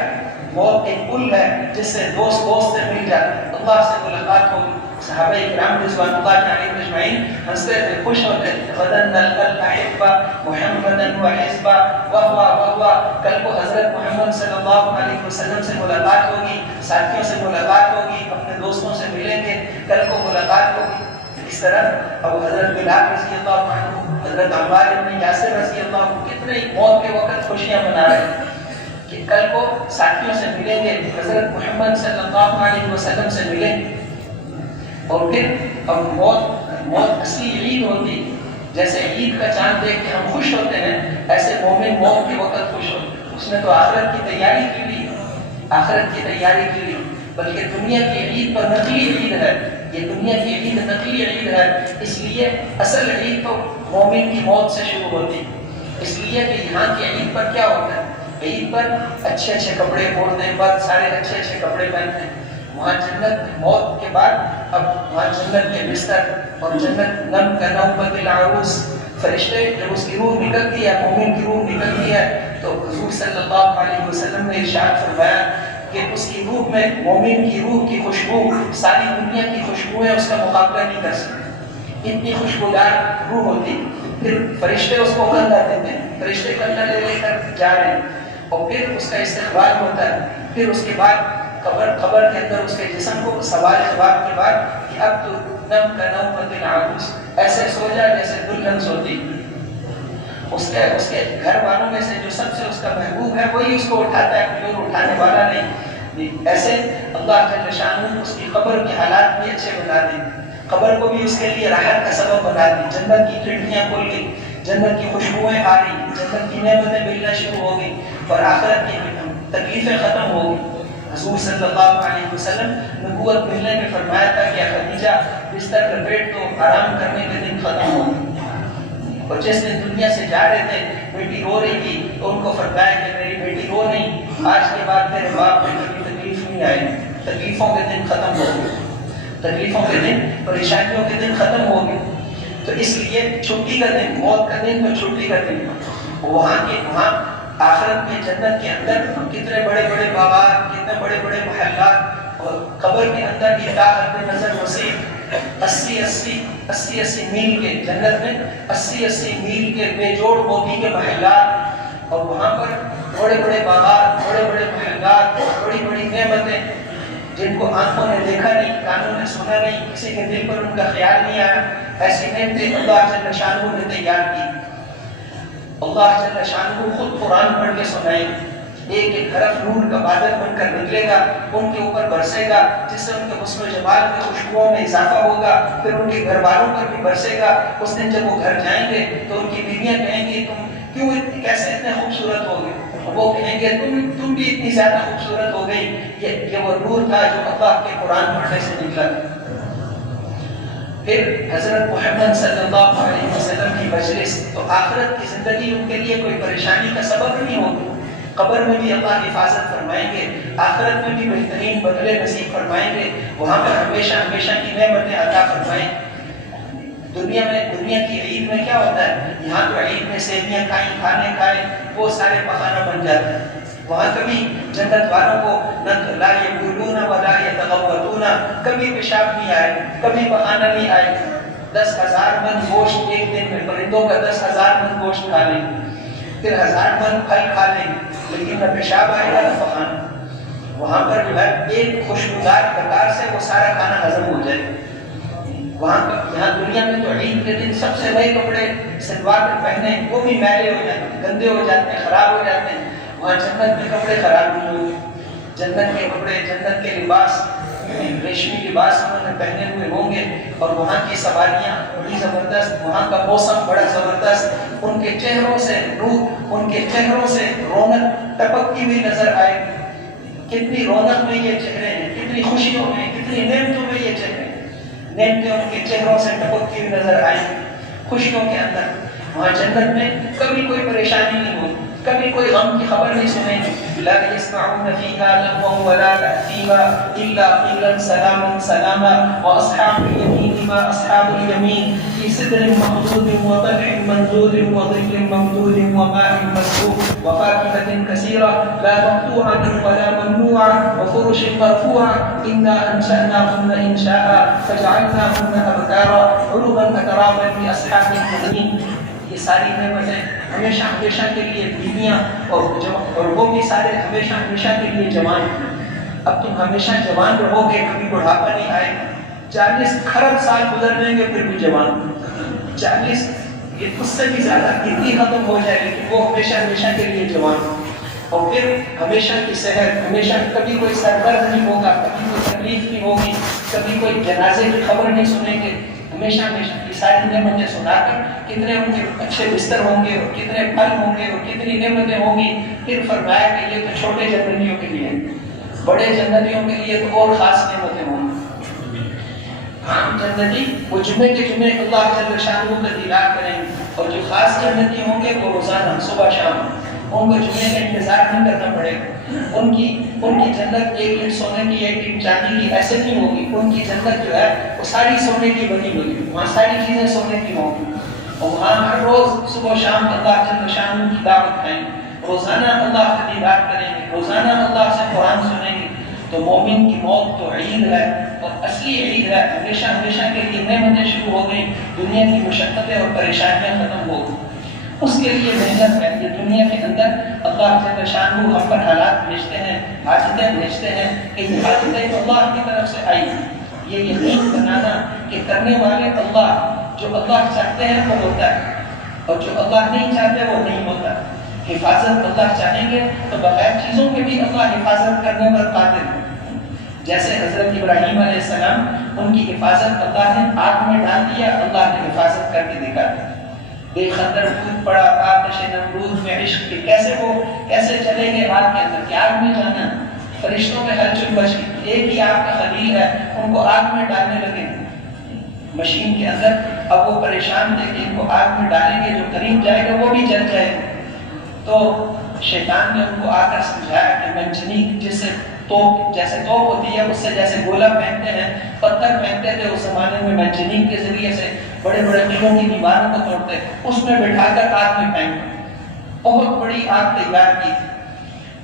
موت ایک پل ہے جس سے دوست سے مل جاتا ہے، اللہ سے ملاقات ہوگی. صحابہ کرام رضوان اللہ علیہم اجمعین ہنستے تھے، خوش ہوتے تھے. غدن نلقى الاحبہ محمدا وحزبہ وہوا. کل کو حضرت محمد صلی اللہ علیہ وسلم سے ملاقات ہوگی، ساتھیوں سے ملاقات ہوگی، اپنے دوستوں سے ملیں گے، کل کو ملاقات ہوگی. اس طرح اب حضرت بلال رضی اللہ عنہ، حضرت عمار بن یاسر رضی اللہ عنہ کتنے موت کے وقت خوشیاں منا رہے ہیں کہ کل کو ساتھیوں سے ملیں گے، حضرت محمد صلی اللہ علیہ وسلم سے ملیں گے. اور پھر اب موت اصلی عید ہوتی. جیسے عید کا چاند دیکھ کے ہم خوش ہوتے ہیں، ایسے مومن موت کے وقت خوش ہوتے ہیں. اس نے تو آخرت کی تیاری کی لی، آخرت کی تیاری کی لی. بلکہ دنیا کی عید پر نقلی عید ہے، یہ دنیا کی عید نقلی عید ہے. اس لیے اصل عید تو مومن کی موت سے شروع ہوتی. اس لیے کہ یہاں کی عید پر کیا ہوتا ہے، عید پر اچھے کپڑے اوڑھتے ہیں، بعد سارے اچھے کپڑے پہنتے ہیں. وہاں جنت موت کے بعد اب وہاں جنت کے بستر اور جنت نم کا نوبت العروس. فرشتے جب اس کی روح نکلتی ہے، مومن کی روح نکلتی ہے، تو حضور صلی اللہ علیہ وسلم نے ارشاد فرمایا کہ اس کی روح میں، مومن کی روح کی خوشبو ساری دنیا کی خوشبوئیں اس کا مقابلہ نہیں کر سکتی. اتنی خوشبودار روح ہوتی. پھر فرشتے اس کو کندھا دیتے ہیں، فرشتے کندھا لے کر جا رہے ہیں، اور پھر اس کا استقبال ہوتا ہے. پھر اس کے بعد قبر کے اندر اس کے جسم کو سوال جواب کے بعد کہ اب تو نم کا نوبت العروس، ایسے سو جا جیسے دلہن سوتی. اس کے گھر والوں میں سے جو سب سے اس کا محبوب ہے وہی اس کو اٹھاتا ہے، کوئی اور اٹھانے والا نہیں. ایسے اللہ جل شانہ اس کی قبر کے حالات بھی اچھے بنا دیں، قبر کو بھی اس کے لیے راحت کا سبب بنا دی. جنت کی کھڑکیاں کھل گئی، جنت کی خوشبوئیں آ رہی، جنت کی نعمتیں ملنا شروع ہو گئی اور آخرت کی تکلیفیں ختم ہو گئی. حضور صلی اللہ علیہ وسلم نبوت ملنے میں فرمایا تھا کہ خدیجہ بستر لپیٹ تو آرام کرنے کے دن ختم ہو گئے. اور جس دن دنیا سے جا رہے تھے بیٹی رو رہی تھی تو ان کو فرمایا کہ میری بیٹی رو نہیں، آج کے بعد تیرے باپ میں کبھی تکلیف نہیں آئے. تکلیفوں کے دن ختم ہو گئے، تکلیفوں کے دن، پریشانیوں کے دن ختم ہو گئے. تو اس لیے چھٹی کا دن، موت کا دن تو چھٹی کا دن. وہاں آخرت میں جنت کے اندر کتنے بڑے باغات، کتنے بڑے محلات، اور قبر کے اندر کی طاقت نظر وسیع 80 میل کے، جنت میں 80 میل کے بے جوڑ موتی کے محلات، اور وہاں پر بڑے باغات، بڑے محلات، بڑی نعمتیں جن کو آنکھوں نے دیکھا نہیں، کانوں نے سنا نہیں، کسی کے دل پر ان کا خیال نہیں آیا. ایسی نعمتیں اللہ جل شانہ نے تیار کی. اللہ جل شانہ خود قرآن پڑھ کے سنائے. ایک حرف نور کا بادل بن کر نکلے گا، ان کے اوپر برسے گا، جس سے ان کے حسن و جمال کی خوشبوؤں میں اضافہ ہوگا. پھر ان کے گھر والوں پر بھی برسے گا. اس دن جب وہ گھر جائیں گے تو ان کی بیویاں کہیں گی تم کیوں کیسے اتنے خوبصورت ہو گئے؟ وہ کہیں گے تم بھی اتنی زیادہ خوبصورت ہو گئی. یہ وہ نور تھا جو اللہ کے قرآن پڑھنے سے نکلا. پھر حضرت محمد صلی اللہ علیہ وسلم کی مجلس، تو آخرت کی زندگی ان کے لیے کوئی پریشانی کا سبب نہیں ہوگی. قبر میں بھی اللہ حفاظت فرمائیں گے، آخرت میں بھی بہترین بدلے نصیب فرمائیں گے. وہاں پر ہمیشہ کی نعمتیں عطا فرمائیں. دنیا کی عید میں کیا ہوتا ہے؟ یہاں تو عید میں سیویاں کھائیں، کھانے کھائیں، وہ سارے پخانہ بن جاتے ہیں. وہاں کبھی جنت والوں کو نہ لا یبولون ولا یتغوطون، کبھی پیشاب نہیں آئے، کبھی بہانہ نہیں آئے۔ 10,000 من گوشت ایک دن میں، پرندوں کا 10,000 من گوشت کھا لیں، پھر 1000 من پھل کھا لیں، لیکن نہ پیشاب آئے گا نہ بہانہ۔ وہاں پر جو ہے ایک خوشبودار ککار سے وہ سارا کھانا ہضم ہو جائے۔ یہاں دنیا میں تو عید کے دن سب سے نئے کپڑے سلوا کر پہنے، وہ بھی میلے ہو جاتے ہیں، گندے ہو جاتے ہیں، خراب ہو جاتے ہیں۔ وہاں جنت میں کپڑے خراب نہیں ہوگے، جنت کے کپڑے، جنت کے لباس، ریشمی لباس انہوں نے پہنے ہوئے ہوں گے، اور وہاں کی سواریاں بڑی زبردست، وہاں کا موسم بڑا زبردست، ان کے چہروں سے نور، ان کے چہروں سے رونق ٹپکتی ہوئی نظر آئے گی۔ کتنی رونق میں یہ چہرے ہیں، کتنی خوشیوں میں، کتنی نعمتوں میں یہ چہرے ہیں، نعمتیں ان کے چہروں سے ٹپکتی ہوئی نظر آئیں گی خوشیوں کے اندر۔ وہاں جنت میں کبھی کوئی پریشانی نہیں ہوگی، کبھی کوئی غم کی خبر نہیں سنیں گے۔ لا يسمعون فيها لغوا ولا تأثيما إلا قيلا سلاما سلاما وأصحاب اليمين ما أصحاب اليمين في سدر مخضود وطلح منضود وظل ممدود وماء مسكوب وفاكهة كثيرة لا مقطوعة ولا ممنوعة وفرش مرفوعة إنا أنشأناهن إنشاء فجعلناهن أبكارا عربا أترابا لأصحاب اليمين۔ یہ ساری نعمتیں ہمیشہ ہمیشہ کے لیے بیویاں اور وہ بھی سارے ہمیشہ ہمیشہ کے لیے جوان۔ اب تم ہمیشہ جوان رہو گے، کبھی بڑھاپا نہیں آئے گا۔ 40 کھرب سال گزر جائیں گے پھر بھی جوان، 40 اس سے بھی زیادہ کتنی ختم ہو جائے لیکن وہ ہمیشہ ہمیشہ کے لیے جوان۔ اور پھر ہمیشہ کی صحت، ہمیشہ کبھی کوئی سر درد نہیں ہوگا، کبھی کوئی تکلیف نہیں ہوگی، کبھی کوئی جنازے کی خبر نہیں سنیں گے۔ ہمیشہ ہمیشہ کی ساری نعمتیں سنا کر کتنے ان کے اچھے بستر ہوں گے، اور کتنے پھل ہوں گے، اور کتنی نعمتیں ہوں گی۔ پھر فرمایا کہ یہ تو چھوٹے جنتیوں کے لیے، بڑے جنتیوں کے لیے تو اور خاص نعمتیں ہوں گی۔ عام جنتی وہ جمعے کے جمعے اللہ جل شانہ کا دیدار کریں گے، اور جو خاص جنتی ہوں گے وہ روزانہ صبح شام ان کو جمعے کا انتظار نہیں کرنا پڑے گا۔ ان کی جنت ایک اینٹ سونے کی، ایک اینٹ چاندی کی ایسے نہیں ہوگی۔ ان کی جنت جو ہے وہ ساری سونے کی بنی ہوگی، وہاں ساری چیزیں سونے کی ہوں گی، اور وہاں ہر روز صبح و شام اللہ جل شانہ کی دعوت کھائیں گے، روزانہ اللہ کا دیدار کریں گے، روزانہ اللہ سے قرآن سنیں گے۔ تو مومن کی موت تو عید ہے، اور اصلی عید ہے، ہمیشہ ہمیشہ کے لیے نعمتیں شروع ہو گئی، دنیا کی مشقتیں اور پریشانیاں ختم ہو گئی۔ اس کے لیے محنت ہے، یہ دنیا کے اندر اللہ جل شانہ ہم پر حالات بھیجتے ہیں، حاجتیں بھیجتے ہیں کہ یہ حاجتیں تو اللہ کی طرف سے آئی ہیں۔ یہ یقین بنانا کہ کرنے والے اللہ، جو اللہ چاہتے ہیں وہ ہوتا ہے، اور جو اللہ نہیں چاہتے وہ نہیں ہوتا۔ حفاظت اللہ چاہیں گے تو بغیر چیزوں کے بھی اللہ حفاظت کرنے پر قادر ہے۔ جیسے حضرت ابراہیم علیہ السلام، ان کی حفاظت اللہ نے آگ میں ڈال دیا، اللہ نے حفاظت کر کے دکھا دیا۔ بے خطر کود پڑا آتش نمرود میں عشق کے، کیسے چلیں گے آگ کے اندر کہ آگ میں جانا، فرشتوں میں ہلچل مچ گئی، ایک ہی آپ کا خلیل ہے، ان کو آگ میں ڈالنے لگے مشین کے اندر۔ اب وہ پریشان تھے کہ ان کو آگ میں ڈالیں گے، جو قریب جائے گا وہ بھی جل جائے گا۔ تو شیطان نے ان کو آ کر سمجھایا کہ منجنیق جیسے توپ ہوتی ہے، اس سے جیسے گولہ پہنتے ہیں، پتھر پہنتے تھے اس زمانے میں، منجنیق کے ذریعے سے بڑے بڑے قلعوں کی دیواروں کو توڑتے، اس میں بٹھا کر آگ میں پھینکتے، بہت بڑی آگ تیار کی تھی۔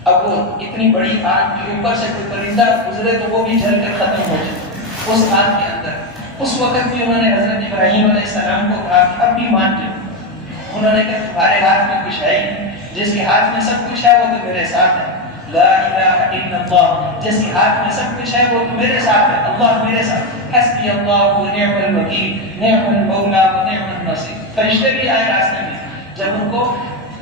اب وہ اتنی بڑی آگ کے اوپر سے کوئی پرندہ گزرے تو وہ بھی جل کر ختم ہو جائے اس آگ کے اندر۔ اس وقت بھی انہوں نے حضرت ابراہیم علیہ السلام کو کہا کہ اب بھی مان جاؤ۔ انہوں نے کہا تمہارے ہاتھ میں کچھ ہے ہی نہیں، جس کے ہاتھ میں سب کچھ ہے وہ تو میرے ساتھ ہے۔ لا الہ الا اللہ، جس کے ہاتھ میں سب کچھ ہے وہ تو میرے ساتھ ہے، اللہ میرے ساتھ۔ حسبی اللہ ونعم الوکیل، نعم المولا ونعم النصیر۔ فرشتے بھی آئے راستے میں، جب ان کو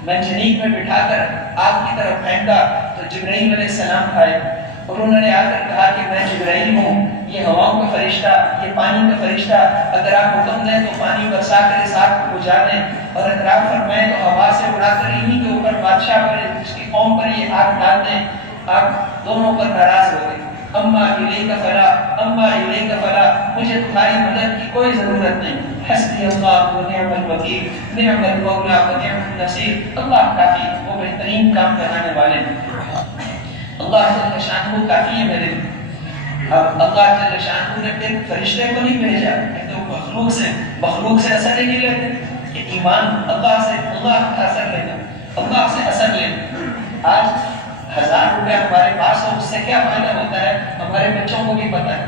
منجنیق میں بٹھا کر آگ کی طرف پھینکا تو جبرائیل علیہ السلام آئے، اور انہوں نے آ کر کہا کہ میں جبرائیل ہوں، یہ ہواؤں کا فرشتہ، یہ پانی کا فرشتہ، اگر آپ حکم دیں تو پانی برسا کر اس آگ کو بجھا دیں، اور اگر آپ فرمائیں تو ہوا سے اڑا کر انہیں کے اوپر بادشاہ پر، اس کی قوم پر یہ آگ ڈال دیں۔ آگ دونوں پر ناراض ہو گئی۔ اما الیک فلا، اما الیک فلا، مجھے تمہاری مدد کی کوئی ضرورت نہیں۔ حسبی اللہ ونعم الوکیل، نعم المولا ونعم النصیر۔ اللہ کافی، وہ بہترین کام کرانے والے ہیں۔ اللہ جل شانہ کافی ہے میرے لیے۔ اب اللہ جل شانہ نے پھر فرشتے کو نہیں بھیجا کہ تو مخلوق سے اثر ہی نہیں لیتے، کہ ایمان اللہ کا اثر لینا، اللہ سے اثر لینا۔ آج 1000 روپے ہمارے پاس ہو اس سے کیا فائدہ ہوتا ہے ہمارے بچوں کو بھی پتہ ہے.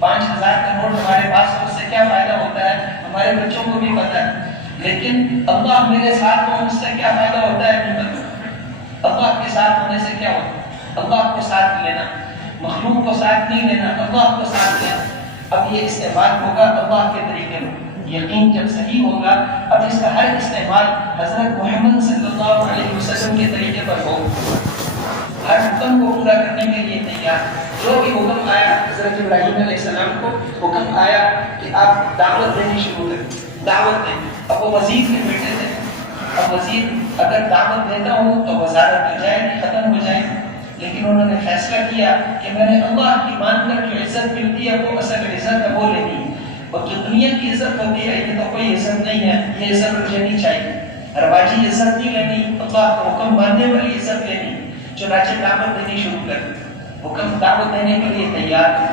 5000 کا نوٹ ہمارے پاس ہو اس سے کیا فائدہ ہوتا ہے ہمارے بچوں کو بھی پتہ ہے. لیکن اللہ میرے ساتھ ہو اس سے کیا فائدہ ہوتا ہے نہیں پتہ. اللہ کے ساتھ ہونے سے کیا ہوتا ہے؟ اللہ کو ساتھ لینا, مخلوق کو ساتھ نہیں لینا, اللہ کو ساتھ لینا. اب یہ استعمال ہوگا اللہ کے طریقے میں. یقین جب صحیح ہوگا اب اس کا ہر استعمال حضرت محمد صلی اللہ علیہ وسلم کے طریقے پر ہو. ہر حکم کو پورا کرنے کے لیے تیار. جو بھی حکم آیا حضرت ابراہیم علیہ السلام کو حکم آیا کہ آپ دعوت دینی شروع کریں, دعوت دیں. اب وہ وزیر کے بیٹے تھے. اب وزیر اگر دعوت دیتا ہوں تو وزارت ہو جائے گی, ختم ہو جائے گی. لیکن انہوں نے فیصلہ کیا کہ میں نے اللہ کی مان کر جو عزت ملتی ہے وہ اصل عزت ہے وہ لینی ہے. اور جو دنیا کی عزت ہوتی ہے یہ تو کوئی عزت نہیں ہے, یہ عزت مجھے نہیں چاہیے. رواجی عزت نہیں لینی, اللہ کا حکم ماننے والی عزت لینی. چنانچہ دعوت دینی شروع کر دی. حکم دعوت دینے کے لیے تیار ہے.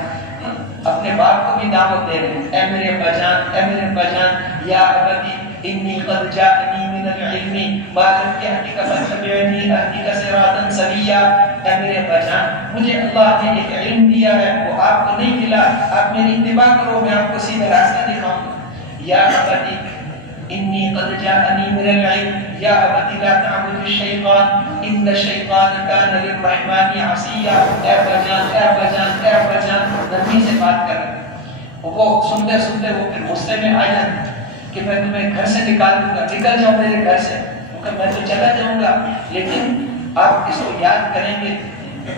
اپنے باپ کو بھی دعوت دے رہے ہیں, اے میرے ابا جان, اے میرے ابا جان, یا ابتی انی قد جاءنی من العلم ما لم یأتک فاتبعنی اهدک صراطا سویا. اے میرے ابا جان, مجھے اللہ نے ایک علم دیا ہے وہ آپ کو نہیں ملا, آپ میری اتباع کرو, میں آپ کو سیدھا راستہ دکھاؤں گا. یا ابتی انی قد جاءنی من العلم یا ابتی لا تعبد الشیطان ان الشیطان کان للرحمن عصیا. اے ابا جان, اے ابا جان, اے ابا جان, نبی سے بات کر رہے ہیں. وہ سنتے سنتے وہ پھر غصے میں آ جاتے کہ میں تمہیں گھر سے نکال دوں گا, نکل جاؤ میرے گھر سے. میں تو چلا جاؤں گا لیکن آپ اس کو یاد کریں گے,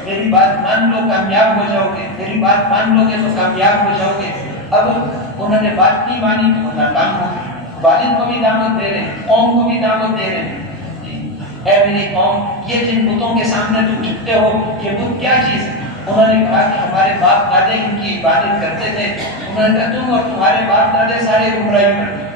میری بات مان لو کامیاب ہو جاؤ گے, میری بات مان لو گے تو کامیاب ہو جاؤ گے. اب انہوں نے بات نہیں مانی تو وہ ناکام ہو گئے. والد کو بھی دعوت دے رہے ہیں, قوم کو بھی دعوت دے رہے ہیں. اے میری قوم, یہ جن بتوں کے سامنے تم جھکتے ہو یہ بت کیا چیز ہے؟ انہوں نے کہا کہ ہمارے باپ دادے ان کی عبادت کرتے تھے. انہوں نے کہا تم اور تمہارے باپ دادے سارے گمراہی کرتے.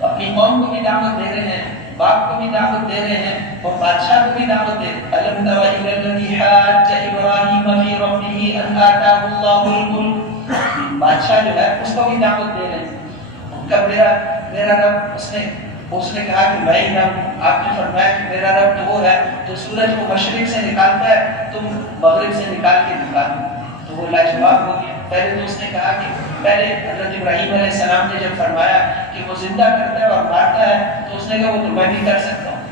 اپنی قوم کو بھی دعوت دے رہے ہیں, باپ کو بھی دعوت دے رہے ہیں, اور بادشاہ کو بھی دعوت دے رہے ہیں. الم تر الی الذی حاج ابراہیم فی ربہ ان آتاہ اللہ الملک. بادشاہ جو ہے اس کو بھی دعوت دے رہے ہیں. ان کا میرا رب, اس نے کہا کہ بھائی رب, آپ نے فرمایا کہ میرا رب تو وہ ہے جو سورج کو مشرق سے نکالتا ہے, تم مغرب سے نکال کے نکال. تو وہ لاجواب ہو گیا. پہلے تو اس نے کہا کہ پہلے حضرت ابراہیم علیہ السلام نے جب فرمایا کہ وہ زندہ کرتا ہے اور مارتا ہے تو اس نے کہا وہ تو میں بھی کر سکتا ہوں.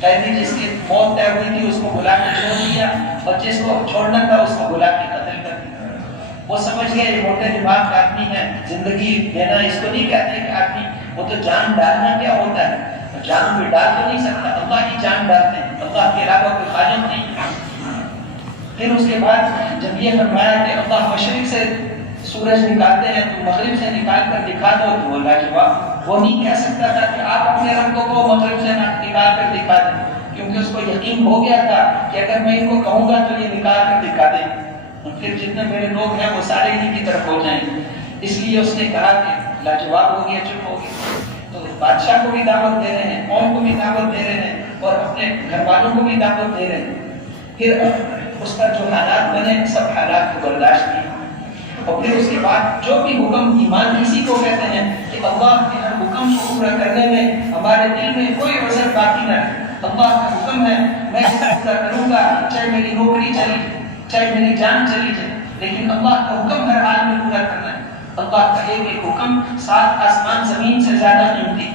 قیدی جس کی موت طے ہوئی تھی اس کو بلا کے چھوڑ دیا, اور جس کو چھوڑنا تھا اس کو بلا کے قتل کر دیا. وہ سمجھ گئے یہ موٹے دماغ کا آدمی ہے, زندگی دینا اس کو نہیں کہتے کہ آدمی, وہ تو جان ڈالنا کیا ہوتا ہے, جان بھی ڈال تو نہیں سکتا, اللہ کی جان ڈالتے ہیں, اللہ کے علاوہ کوئی خالق نہیں. پھر اس کے بعد جب یہ فرمایا کہ اللہ مشرق سے سورج نکالتے ہیں تو مغرب سے نکال کر دکھا دو, تو وہ لاجواب. وہ نہیں کہہ سکتا تھا کہ آپ اپنے رب کو مغرب سے نکال کر دکھا دیں, کیونکہ اس کو یقین ہو گیا تھا کہ اگر میں ان کو کہوں گا تو یہ نکال کر دکھا دیں, پھر جتنے میرے لوگ ہیں وہ سارے انہیں کی طرف ہو جائیں گے. اس لیے اس نے کہا کہ لاجواب ہو گیا, چپ ہو گیا. تو بادشاہ کو بھی دعوت دے رہے ہیں, قوم کو بھی دعوت دے رہے ہیں, اور اپنے گھر والوں کو بھی دعوت دے رہے ہیں. پھر اس پر جو حالات بنے سب حالات کو برداشت کیے. اور پھر اس کے بعد جو بھی حکم, ایمان اسی کو کہتے ہیں کہ اللہ کے ہر حکم کو پورا کرنے میں ہمارے دل میں کوئی وزن باقی نہ رہے. اللہ کا حکم ہے میں اس کو پورا کروں گا, چاہے میری نوکری چلی جائے, چاہے میری جان چلی جائے, لیکن اللہ کا حکم ہر حال میں پورا کرنا ہے. اللہ کا ایک ایک حکم 7 آسمان زمین سے زیادہ قیمتی.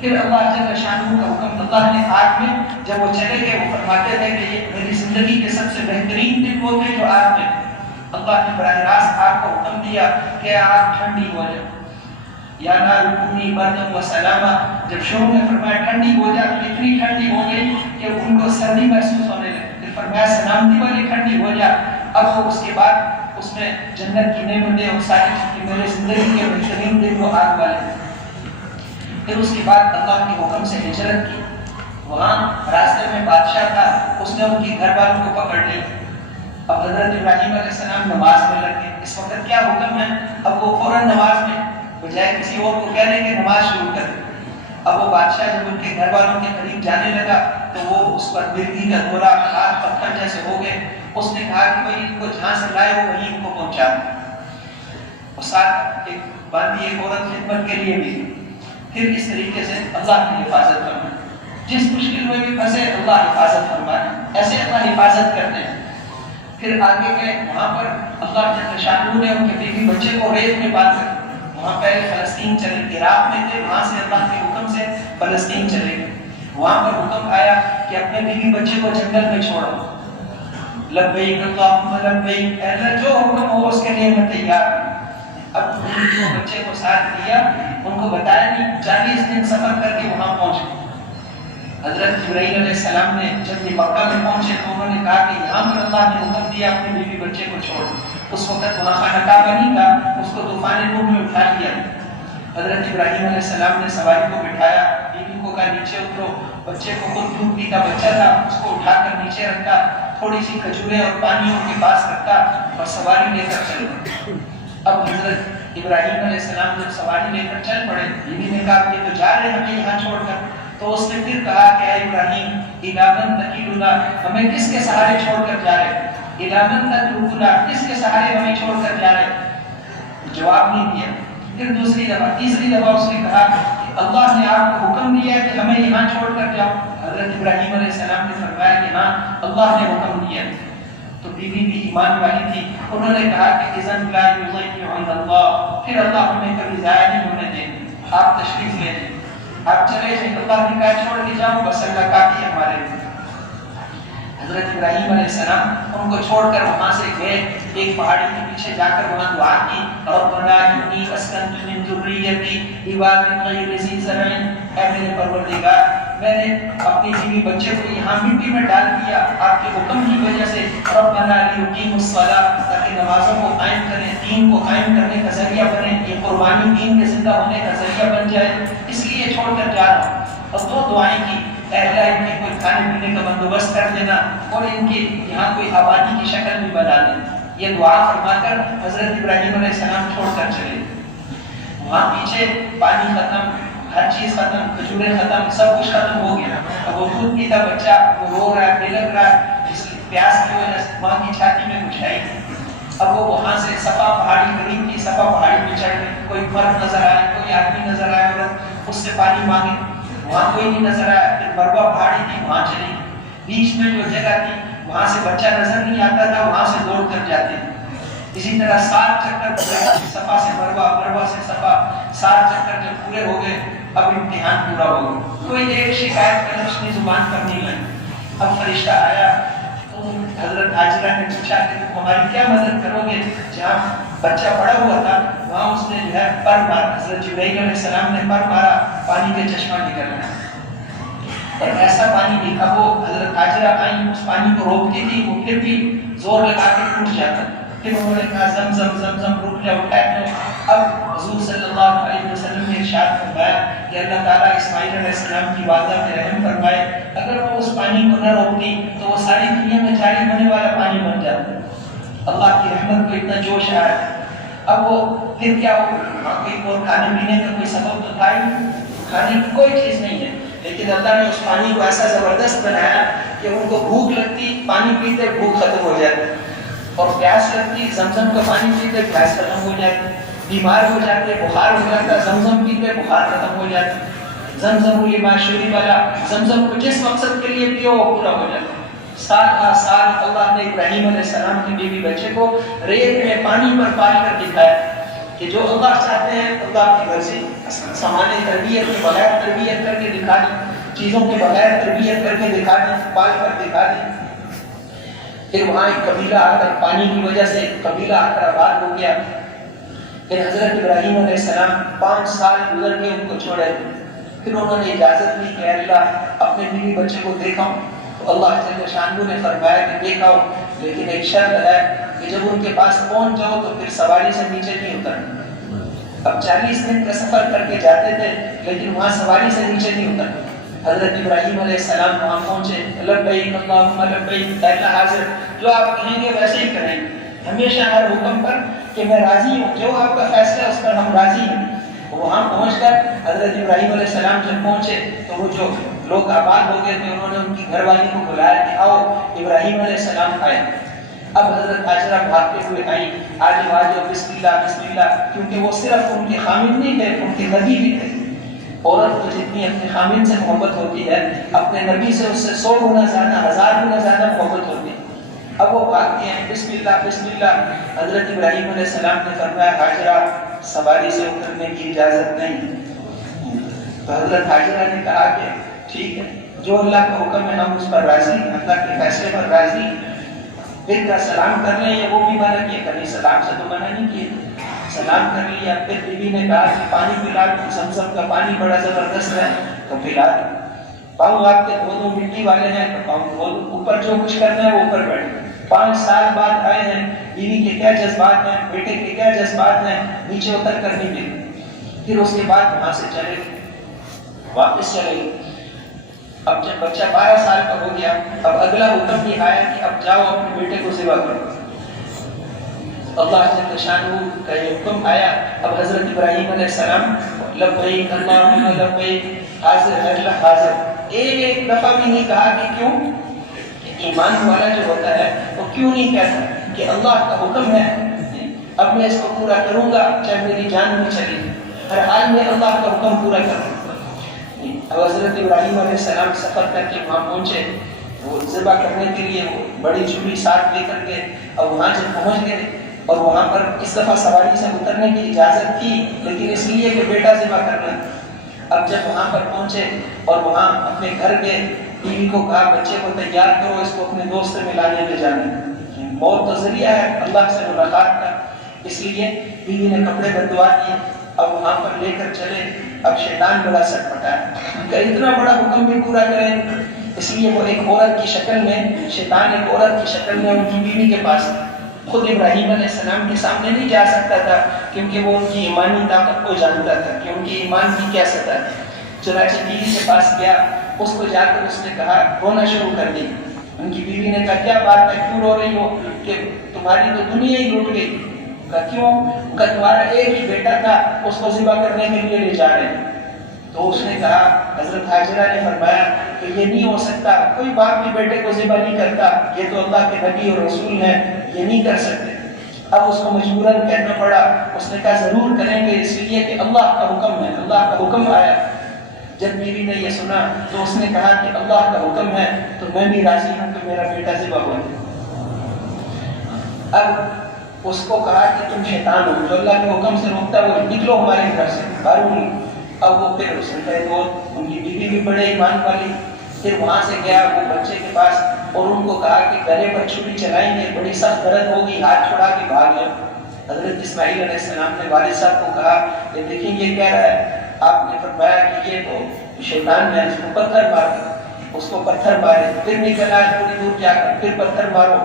پھر اللہ جل شانہ کا حکم, اللہ نے آگ میں جب وہ چلے گئے وہ فرماتے تھے کہ یہ میری زندگی کے سب سے بہترین دن وہ تھے جو آگ میں. اللہ نے براہ راست آگ کو حکم دیا کہ آگ ٹھنڈی ہو جائے. یا نار کونی بردن و سلاما, جب شروع میں فرمایا ٹھنڈی ہو جائے تو اتنی ٹھنڈی ہو گئی کہ ان کو سردی محسوس ہونے لگی. پھر فرمایا سلامتی والی ٹھنڈی ہو جائے. اب وہ اس کے بعد اس میں جنت کی نعمتیں اور ساری چیزیں, میرے زندگی کے بہترین دن وہ آگ والے. پھر اس کے بعد اللہ کے حکم سے ہجرت کی. وہاں راستے میں بادشاہ تھا, اس نے ان کے گھر والوں کو پکڑ لی. اب حضرت ابراہیم علیہ السلام نماز میں لگ گئے. اس وقت کیا حکم ہے, اب وہ فوراً نماز میں, بجائے کسی اور کو کہہ رہے کہ نماز شروع کر. اب وہ بادشاہ جب ان کے گھر والوں کے قریب جانے لگا تو وہ اس پر مرگی کا گورا, ہاتھ پتھر جیسے ہو گئے. اس نے کہا کہ بھائی ان کو جہاں سے لائے ہو وہیں ان کو پہنچا دو. اور ساتھ ایک باندھی ایک عورت خدمت کے لیے بھی. پھر اس طریقے سے اللہ کی حفاظت کرنا. جس مشکل میں بھی پھنسے اللہ حفاظت فرمائے، ایسے اللہ حفاظت کرتے ہیں۔ پھر آگے گئے، وہاں پر اللہ جل شانہ نے ان کے بیوی بچے کو ریت میں پال کر وہاں پہلے فلسطین چلے، عراق میں تھے، وہاں سے اللہ کے حکم سے فلسطین چلے گئے۔ وہاں پر حکم آیا کہ اپنے بیوی بچے کو جنگل میں چھوڑو، لبیک اللہم لبیک، اے اللہ جو حکم ہو اس کے لیے میں تیار ہوں۔ اب بچے کو ساتھ لیا، ان کو بتایا نہیں، 40 دن سفر کر کے وہاں پہنچے۔ حضرت جبرائیل علیہ السلام نے جب یہ مکہ میں پہنچے تو انہوں نے کہا کہ یہاں پر اللہ نے حکم دیا اپنے بیوی بچے کو چھوڑ۔ اس وقت وہاں خانہ کعبہ نہیں تھا، اس کو طوفان نوح میں اٹھا لیا۔ حضرت ابراہیم علیہ السلام نے سواری کو بٹھایا، بیوی کو کہا نیچے اترو، بچے کو خود دودھ پیتا بچہ تھا، اس کو اٹھا کر نیچے رکھا، تھوڑی سی کھجوریں اور پانی ان کے پاس رکھا اور سواری لے کر چلے۔ اب حضرت ابراہیم علیہ السلام جب سواری لے کر چل پڑے، بیوی نے کہا یہ تو جا رہے ہمیں یہاں چھوڑ کر، تو اس نے پھر کہا کہ اے ابراہیم الی من تکلنا، ہمیں کس کے سہارے چھوڑ کر جا رہے، الی من تترکنا، کس کے سہارے ہمیں چھوڑ کر جا رہے؟ جواب نہیں دیا۔ پھر دوسری دفعہ تیسری دفعہ اس نے کہا کہ اللہ نے آپ کو حکم دیا کہ ہمیں یہاں چھوڑ کر جاؤ۔ حضرت ابراہیم علیہ السلام نے فرمایا کہ ہاں اللہ نے حکم دیا۔ تو بیوی بھی ایمان والی تھی، انہوں نے کہا کہ اذن لا یضیع عند اللہ، پھر اللہ ہمیں کبھی ضائع نہیں ہونے دیں، آپ تشریف لے لیں، آپ چلے جائیں، اللہ نے کہا چھوڑ کے جاؤ، بس اللہ کافی ہے ہمارے لیے۔ حضرت ابراہیم علیہ السلام ان کو چھوڑ کر وہاں سے گئے، ایک پہاڑی کے پیچھے جا کر وہاں دعا کی، ربنا انی اسکنت من ذریتی بواد غیر ذی زرع، اے میرے پروردگار میں نے اپنی بیوی بچے کو یہاں مٹی میں ڈال دیا آپ کے حکم کی وجہ سے، ربنا لیقیموا الصلاۃ، تاکہ نمازوں کو قائم کریں، دین کو قائم کرنے کا ذریعہ بنے، یہ قربانی دین کے زندہ ہونے کا ذریعہ بن جائے، اس لیے چھوڑ کر جا رہا ہوں۔ اور دو دعائیں کی، اے اللہ ان کے کوئی کھانے پینے کا بندوبست کر دینا اور ان کے یہاں کوئی آبادی کی شکل بھی بنا دینا۔ یہ دعا فرما کر حضرت ابراہیم علیہ السلام چھوڑ کر چلے۔ وہاں پیچھے پانی ختم، ہر چیز ختم، کھجوریں ختم، سب کچھ ختم ہو گیا۔ اب وہ دودھ پیتا بچہ وہ رو رہا ہے، بلک رہا ہے، اس پیاس کی وجہ سے ماں کی چھاتی میں کچھ ہے ہی۔ اب وہ وہاں سے صفا پہاڑی قریب کی صفا پہاڑی پہ چڑھ گئے، کوئی مرد نظر آئے، کوئی آدمی نظر آئے اور اس سے پانی مانگے، وہاں کوئی نہیں نظر آیا۔ پھر مروہ پہاڑی تھی، وہاں چلی، بیچ میں جو جگہ تھی وہاں سے بچہ نظر نہیں آتا تھا، وہاں سے دوڑ کر جاتے۔ اسی طرح 7 چکر پورے، صفا سے مروہ، مروہ سے صفا، 7 چکر جب پورے ہو گئے اب امتحان پورا ہو گیا۔ کوئی ایک شکایت پہلے اس نے زبان پر نہیں لائی۔ اب فرشتہ آیا تو حضرت ہاجرہ نے پوچھا کہ تم ہماری کیا مدد کرو گے؟ جہاں بچہ پڑا ہوا تھا وہاں اس نے جو ہے پر مارا، حضرت جبرائیل علیہ السلام نے پر مارا، پانی کے چشمہ نکلنا اور ایسا پانی نکلا۔ وہ حضرت ہاجرہ آئیں، اس پانی کو روکتی تھی، وہ پھر بھی زور لگا کے ٹوٹ جاتا۔ پھر انہوں نے کہا زمزم زمزم رک جاؤ، ٹھہر جاؤ۔ اب حضور صلی اللہ علیہ وسلم نے ارشاد فرمایا کہ اللہ تعالیٰ اسماعیل علیہ السلام کی والدہ میں رحم فرمائے، اگر وہ اس پانی کو نہ روکتی تو وہ ساری دنیا میں جاری ہونے والا پانی بن جاتا۔ اللہ کی رحمت کو اتنا جوش آیا۔ اب وہ پھر کیا ہو، کوئی اور کھانے پینے کا کوئی سبب تو تھا ہی، کھانے کی کوئی چیز نہیں ہے، لیکن اللہ نے اس پانی کو ایسا زبردست بنایا کہ ان کو بھوک لگتی، پانی پیتے بھوک ختم ہو جاتی، اور پیاس لگتی، زمزم کا پانی پیتے پیاس ختم ہو جاتی، بیمار ہو جاتے، بخار ہو جاتا، زمزم پیتے بخار ختم ہو جاتی۔ زمزم لما شرب له، زمزم کو جس مقصد کے لیے پیو وہ پورا ہو جاتا۔ سال ہر سال اللہ نے ابراہیم علیہ السلام کی بیوی بچے کو ریت میں پانی پر پال کر دکھایا کہ جو اللہ چاہتے ہیں اللہ کی مرضی، سامان تربیت کے بغیر تربیت کر کے دکھا دی، چیزوں کے بغیر تربیت کر کے دکھا دی، پال کر دکھا دی۔ پھر وہاں ایک قبیلہ آ کر پانی کی وجہ سے قبیلہ آ کر آباد ہو گیا۔ پھر حضرت ابراہیم علیہ السلام 5 سال گزر کے ان کو چھوڑے، پھر انہوں نے اجازت لی کہ اللہ اپنے بیوی بچے کو دیکھاؤں، تو اللہ جل شانہ نے فرمایا کہ دیکھاؤ، لیکن ایک شرط ہے کہ جب ان کے پاس پہنچ جاؤ تو پھر سواری سے نیچے نہیں اترنا۔ اب 40 دن کا سفر کر کے جاتے تھے لیکن وہاں سواری سے نیچے نہیں اترنا۔ حضرت ابراہیم علیہ السلام وہاں پہنچے، لبیک اللہم لبیک، اللہ حاضر، جو آپ کہیں گے ویسے ہی کریں گے، ہمیشہ ہر حکم پر کہ میں راضی ہوں، جو آپ کا فیصلہ ہے اس پر ہم راضی ہیں۔ وہاں پہنچ کر حضرت ابراہیم علیہ السلام جب پہنچے تو وہ جو لوگ آباد ہو گئے تھے انہوں نے ان کی گھر والی کو بلایا کہ آؤ ابراہیم علیہ السلام آئے۔ اب حضرت ہاجرہ بھاگتے ہوئے آئی، آجو آجو بسم اللہ بسم اللہ، کیونکہ وہ صرف ان کے خامد نہیں تھے، ان کے نبی بھی تھے۔ عورت کو جتنی جتنی اپنے خامن سے محبت ہوتی ہے اپنے نبی سے اس سے 100 گنا زیادہ 1000 گنا زیادہ محبت ہوتی ہے. اب وہ بھاگتی ہیں بسم اللہ بسم اللہ. حضرت ابراہیم علیہ السلام نے فرمایا حاجرہ سواری سے اترنے کی اجازت نہیں. تو حضرت حاجرہ نے کہا کہ ٹھیک ہے جو اللہ کا حکم ہے ہم اس پر راضی ہیں, اللہ کے فیصلے پر راضی ہیں. پھر کا سلام کر لیں یا وہ بھی منع کیے, کبھی سلام سے تو منع نہیں کیے, سلام کر لیا. پھر بیوی نے کہا کہ پانی پلا, زمزم کا پانی بڑا زبردست ہے تو پلا. پاؤں آپ کے دونوں مٹی والے ہیں تو پاؤں اوپر جو کچھ کرنا ہے وہ اوپر بیٹھے. 5 سال بعد آئے ہیں, بیوی کے کیا جذبات ہیں, بیٹے کے کیا جذبات ہیں, نیچے اتر کر نہیں ملے. پھر اس کے بعد وہاں سے چلے واپس چلے گئے. اب جب بچہ 12 سال کا ہو گیا اب اگلا حکم یہ آیا کہ اب جاؤ اپنے بیٹے کو ذبح کرو. اللہ جل شانہ کا یہ حکم آیا. اب حضرت ابراہیم علیہ السلام لبیک اللہم لبیک حاضر ہے اللہ حاضر. ایک دفعہ بھی نہیں کہا کہ کیوں, ایمان والا جو ہوتا ہے وہ کیوں نہیں کہتا کہ اللہ کا حکم ہے اب میں اس کو پورا کروں گا چاہے میری جان بھی چلی, ہر حال میں اللہ کا حکم پورا کروں. اب حضرت ابراہیم علیہ السلام سفر کر کے وہاں پہنچے, وہ ذبح کرنے کے لیے وہ بڑی چھری ساتھ لے کر گئے. اب وہاں جب پہنچ گئے اور وہاں پر اس دفعہ سواری سے اترنے کی اجازت تھی لیکن اس لیے کہ بیٹا ذبح کرنا. اب جب وہاں پر پہنچے اور وہاں اپنے گھر گئے, بیوی کو کہا بچے کو تیار کرو, اس کو اپنے دوست سے ملانے لے جانے. موت تو ذریعہ ہے اللہ سے ملاقات کا, اس لیے بیوی نے کپڑے بدلوا دیے. اب وہاں پر لے کر چلے. اب شیطان بڑا سٹ پٹا ہے کہ اتنا بڑا حکم بھی پورا کریں, اس لیے وہ ایک عورت کی شکل میں, شیطان ایک عورت کی شکل میں ان کی بیوی کے پاس, خود ابراہیم علیہ السلام کے سامنے نہیں جا سکتا تھا کیونکہ وہ ان کی ایمانی طاقت کو جانتا تھا کہ ان کی ایمان کی کیا سطح ہے. چنانچہ بیوی کے پاس گیا, اس کو جا کر اس نے کہا, رونا شروع کر دی. ان کی بیوی نے کہا کیا بات ہے, کیوں رو رہی ہو, کہ تمہاری تو دنیا ہی لوٹ گئی. کہا کیوں, کہ تمہارا ایک ہی بیٹا تھا اس کو ذبح کرنے کے لیے لے جا رہے ہیں. تو اس نے کہا, حضرت حاجرہ نے فرمایا کہ یہ نہیں ہو سکتا, کوئی باپ بھی بیٹے کو ذبح نہیں کرتا, یہ تو اللہ کے نبی اور رسول ہیں, یہ نہیں کر سکتے. اب اس کو مجبوراً کہنا پڑا. اس نے کہا ضرور کریں گے اس لیے کہ اللہ کا حکم ہے, اللہ کا حکم آیا. جب بیوی نے یہ سنا تو اس نے کہا کہ اللہ کا حکم ہے تو میں بھی راضی ہوں کہ میرا بیٹا ذبح ہو جائے. اب اس کو کہا کہ تم شیطان ہو, جو اللہ کے حکم سے روکتا ہے وہ نکلو ہمارے گھر سے باہر. اب وہ پھر اس نے ان کی بیوی بھی بڑے ایمان والی, پھر وہاں سے گیا وہ بچے کے پاس اور ان کو کہا کہ گلے پر چھری چلائیں گے, بڑی سخت درد ہوگی, ہاتھ چھوڑا کے بھاگ جاؤ. حضرت اسماعیل علیہ السلام نے والد صاحب کو کہا کہ دیکھیں یہ کہہ رہا ہے. آپ نے فرمایا کہ یہ تو شیطان ہے, اس کو پتھر مارو. اس کو پتھر مارے, پھر نکل آئے تھوڑی دور جا کر پھر پتھر مارو.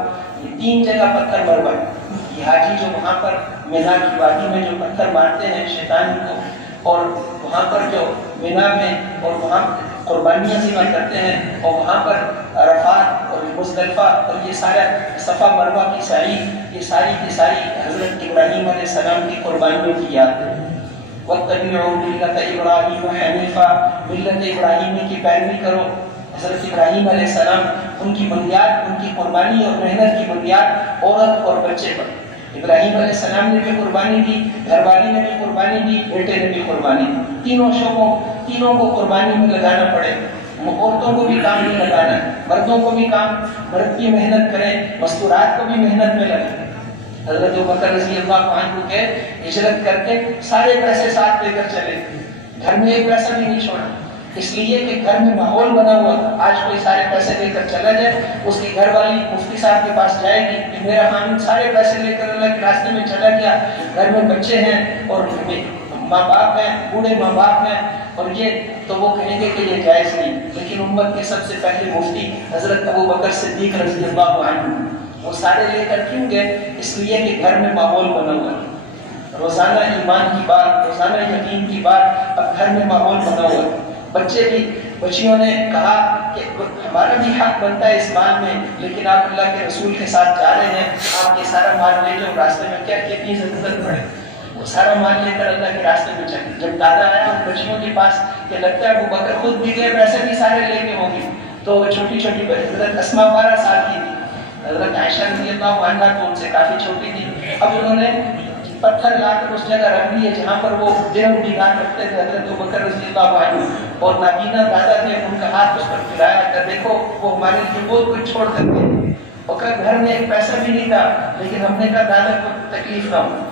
یہ 3 جگہ پتھر مروائے. یہ حاجی جو وہاں پر مینا کی وادی میں جو پتھر مارتے ہیں شیطان کو, اور وہاں پر جو مینا میں اور وہاں قربانیاں ذبح کرتے ہیں, اور وہاں پر عرفات اور مزدلفہ اور یہ سارا صفا مروہ کی سعی, یہ ساری کی ساری حضرت ابراہیم علیہ السلام کی قربانیوں کی یاد ہے. وَاتَّبِعُوا مِلَّةَ إِبْرَاهِيمَ حَنِيفًا, ملت ابراہیمی کی پیروی کرو. حضرت ابراہیم علیہ السلام, ان کی بنیاد, ان کی قربانی اور محنت کی بنیاد عورت اور بچے پر. ابراہیم علیہ السلام نے بھی قربانی دی, گھر والی نے بھی قربانی دی, بیٹے نے بھی قربانی دی. تینوں شعبوں, تینوں کو قربانی میں لگانا پڑے. عورتوں کو بھی کام میں لگانا ہے, مردوں کو بھی کام, مرد بھی محنت کریں, مستورات کو بھی محنت میں لگیں. حضرت ابوبکر رضی اللہ عنہ کے ہجرت کر کے سارے پیسے ساتھ لے کر چلے, گھر میں ایک پیسہ بھی نہیں چھوڑا, اس لیے کہ گھر میں ماحول بنا ہوا تھا. آج کوئی سارے پیسے لے کر چلا جائے, اس کی گھر والی مفتی صاحب کے پاس جائے گی کہ میرا خامد سارے پیسے لے کر اللہ کے راستے میں چلا گیا, گھر میں بچے ہیں اور ماں باپ ہیں, بوڑھے ماں باپ ہیں, اور یہ تو وہ کہیں گے کہ یہ جائز نہیں. لیکن امت کے سب سے پہلے مفتی حضرت ابوبکر صدیق رضی اللہ عنہ, وہ سارے لے کر کیوں گئے, اس لیے کہ گھر میں ماحول بنا ہوا ہے. روزانہ ایمان کی بات, روزانہ یقین کی بات, اب گھر میں ماحول بنا ہوا ہے. بچے بھی, بچیوں نے کہا کہ ہمارا بھی حق بنتا ہے اس مال میں, لیکن آپ اللہ کے رسول کے ساتھ جا رہے ہیں, آپ یہ سارا مال لے جاؤ, راستے میں کیا کتنی ضرورت پڑے, وہ سارا مال لے کر اللہ کے راستے میں چلے. جب دادا آیا ان بچیوں کے پاس کہ لگتا ہے ابوبکر خود بھی گئے, پیسے بھی سارے لے کے ہوں گے, تو چھوٹی چھوٹی حضرت اسماء 12 سال کی تھی, حضرت عائشہ رضی اللہ عنہا تو ان سے کافی چھوٹی تھی. اب انہوں نے پتھر لا کر اس جگہ رکھ لیے جہاں پر وہ درہم دینار رکھتے تھے حضرت ابوبکر رضی اللہ عنہ, اور نابینا دادا تھے، ان کا ہاتھ اس پر پھیلایا کہ دیکھو وہ ہمارے لیے بہت کچھ چھوڑ کر گئے، اور کہ گھر میں ایک پیسہ بھی نہیں تھا، لیکن ہم نے کہا دادا کو تکلیف نہ ہو،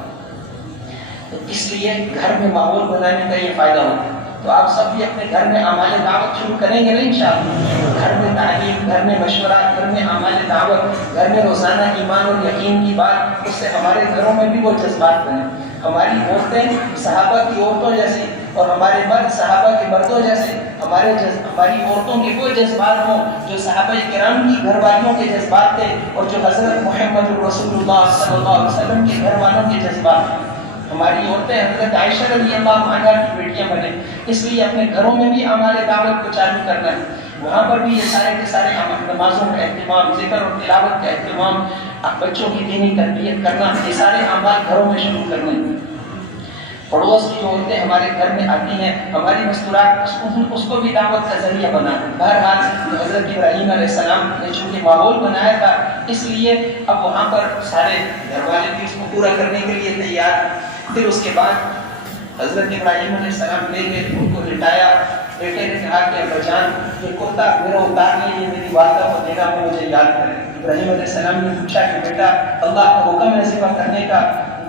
تو اس لیے گھر میں ماحول بنانے کا یہ فائدہ ہوتا ہے۔ تو آپ سب بھی اپنے گھر میں اعمال دعوت شروع کریں گے نا انشاءاللہ، گھر میں تعلیم، گھر میں مشورہ، گھر میں اعمال دعوت، گھر میں روزانہ ایمان اور یقین کی بات، اس سے ہمارے گھروں میں بھی وہ جذبات بنے، ہماری عورتیں صحابہ کی عورتوں جیسی اور ہمارے مرد صحابہ کے مردوں جیسے، ہماری عورتوں کے وہ جذبات ہوں جو صحابہ کرام کی گھر والیوں کے جذبات تھے، اور جو حضرت محمد رسول اللہ صلی اللہ علیہ وسلم کے گھر والوں کے جذبات تھے۔ ہماری عورتیں حضرت عائشہ رضی اللہ عنہا کی بیٹیاں بنے، اس لیے اپنے گھروں میں بھی اعمال دعوت کو چالو کرنا ہے، وہاں پر بھی یہ سارے کے سارے نمازوں کا اہتمام، ذکر اور تلاوت کا اہتمام، بچوں کی دینی تربیت کرنا، یہ سارے اعمال گھروں میں شروع کرنے ہیں۔ پڑوس کی جو عورتیں ہمارے گھر میں آتی ہیں، ہماری مستورات اس کو بھی دعوت کا ذریعہ بنا۔ بہرحال حضرت ابراہیم علیہ السلام نے چونکہ ماحول بنایا تھا، اس لیے اب وہاں پر سارے گھر والے بھی اس کو پورا کرنے کے لیے تیار۔ پھر اس کے بعد حضرت ابراہیم علیہ السلام لے کے ان کو لٹایا، بیٹے نے کہا کہ ابا جان یہ کرتا میرا اتار لیں، یہ میری والدہ کو دینا، وہ مجھے یاد کرے۔ ابراہیم علیہ السلام نے پوچھا کہ بیٹا اللہ کا حکم ہے ذبح کرنے کا؟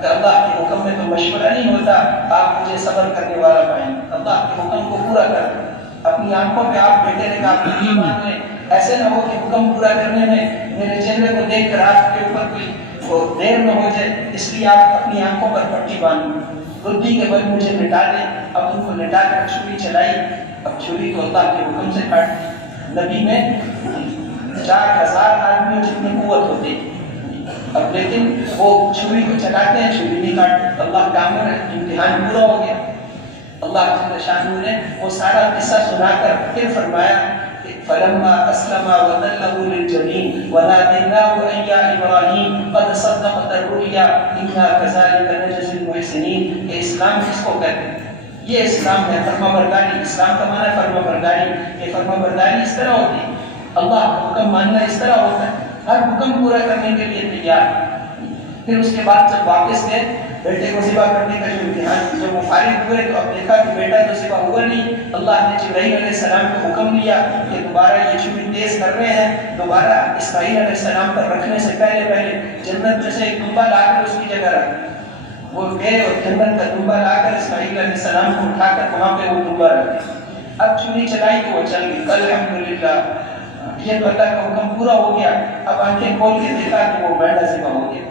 کہ اللہ کے حکم میں تو مشورہ نہیں ہوتا، آپ مجھے صبر کرنے والا پائیں، اللہ کے حکم کو پورا کر۔ اپنی آنکھوں پہ آپ بیٹے نے کہا ایسے نہ ہو کہ حکم پورا کرنے میں میرے چہرے کو دیکھ کر آپ کے اوپر کوئی دیر نہ ہو جائے، اس لیے آپ اپنی آنکھوں پر پٹی باندھیں، بدھی کے بل مجھے لٹا دیں۔ اب ان کو لٹا کر چھری چلائی، اب چھری تو اللہ کے حکم سے کاٹ دی۔ نبی میں 4000 آدمیوں جتنی قوت ہوتی، اب لیکن وہ چھری کو چلاتے ہیں، چھری نہیں کاٹتے، اللہ کا امر ہے، امتحان پورا ہو گیا۔ اللہ جل شانہ نے وہ سارا قصہ سنا کر پھر فرمایا فلما اسلم وتله للجبين وناديناه ان يا ابراهيم قد صدقت الرؤيا انا كذلك نجزي المحسنين۔ یہ اسلام کس کو کہتے ہیں؟ یہ اسلام ہے فرما برداری۔ اسلام کا معنی فرما برداری، یہ فرما برداری اس طرح ہوتی ہے، اللہ کا حکم ماننا اس طرح ہوتا ہے، ہر حکم پورا کرنے کے لیے تیار۔ پھر اس کے بعد جب واپس گئے بیٹے کو ذبح کرنے کا جو امتحان، جب وہ فارغ ہوئے تو اب دیکھا کہ بیٹا تو ذبح ہوا نہیں۔ اللہ نے جبرائیل علیہ السلام کو حکم دیا کہ دوبارہ یہ چھری تیز کر رہے ہیں، دوبارہ اسماعیل علیہ السلام پر رکھنے سے پہلے جنت میں سے ایک دمبا لا کر اس کی جگہ رکھ۔ وہ گئے اور جنت کا دمبا لا کر اسماعیل علیہ السلام کو اٹھا کر وہاں پہ وہ دمبا رکھے۔ اب چھری چلائی تو وہ چل گئی، الحمدللہ یہ تو اللہ کا حکم پورا ہو گیا۔ اب آنکھیں کھول کے دیکھا کہ وہ بیٹا ذبح ہو گیا۔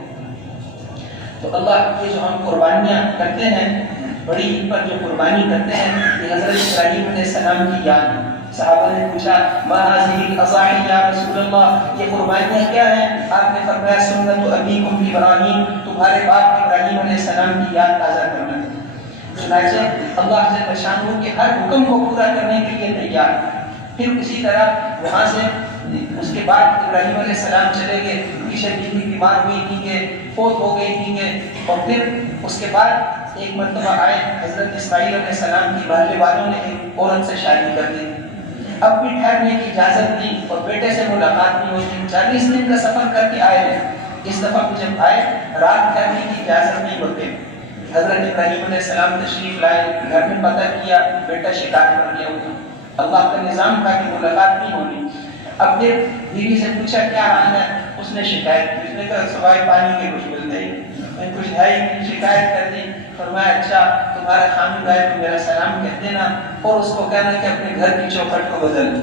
تو اللہ یہ جو ہم قربانیاں کرتے ہیں، بڑی عید پر جو قربانی کرتے ہیں، یہ حضرت ابراہیم علیہ السلام کی یاد ہے۔ صحابہ نے پوچھا ما هذه الاضاحی یا رسول اللہ، یہ قربانیاں کیا ہیں؟ آپ نے فرمایا سنت ابیکم ابراہیم، تمہارے باپ ابراہیم علیہ السلام کی یاد تازہ کرنا ہے۔ چنانچہ اللہ جل شانہ کے ہر حکم کو پورا کرنے کے لیے تیار۔ پھر اسی طرح وہاں سے اس کے بعد ابراہیم علیہ السلام چلے گئے، ان کی شدید بیمار ہوئی تھی کہ فوت ہو گئی تھی کہ، اور پھر اس کے بعد ایک مرتبہ آئے حضرت اسماعیل علیہ السلام کی محلے والوں نے ایک عورت سے شادی کر دی، اب بھی ٹھہرنے کی اجازت دی اور بیٹے سے ملاقات نہیں ہوئی۔ 40 دن کا سفر کر کے آئے ہیں، اس دفعہ بھی جب آئے رات ٹھہرنے کی اجازت نہیں ہوتے۔ حضرت ابراہیم علیہ السلام تشریف لائے، گھر میں پتہ کیا بیٹا شکار کر گیا ہوتا، اللہ کا نظام تھا کہ ملاقات نہیں ہونی۔ اب پھر بیوی سے پوچھا کیا حال ہے، اس نے شکایت کی، اس نے کہا سوائے پانی کے کچھ ملتا ہی میں کچھ ہے ہی نہیں، شکایت کر دی۔ فرمایا اچھا تمہارا خامد آئے تو میرا سلام کہہ دینا اور اس کو کہنا کہ اپنے گھر کی چوکھٹ کو بدل۔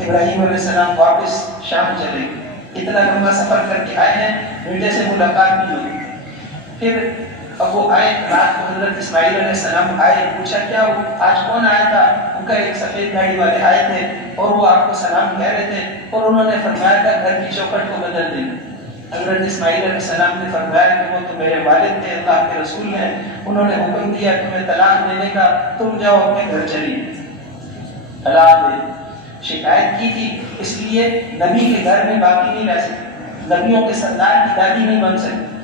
ابراہیم علیہ السلام واپس شام چلے گئے، اتنا لمبا سفر کر کے آئے ہیں، بیٹے سے ملاقات نہیں ہوئی۔ پھر اب وہ آئے رات کو حضرت اسماعیل علیہ السلام آئے، پوچھا کیا آج کون آیا تھا؟ ان کا ایک سفید گاڑی والے آئے تھے اور وہ آپ کو سلام کہہ رہے تھے اور انہوں نے فرمایا تھا گھر کی چوکھٹ کو بدل دیں۔ حضرت اسماعیل علیہ السلام نے فرمایا کہ وہ تو میرے والد تھے، اللہ کے رسول ہیں، انہوں نے حکم دیا تمہیں طلاق دینے کا، تم جاؤ اپنے گھر چلی۔ طلاق دے شکایت کی تھی، اس لیے نبی کے گھر میں باقی نہیں رہ سکتی، نبیوں کے سردار کی دادی نہیں بن سکتی،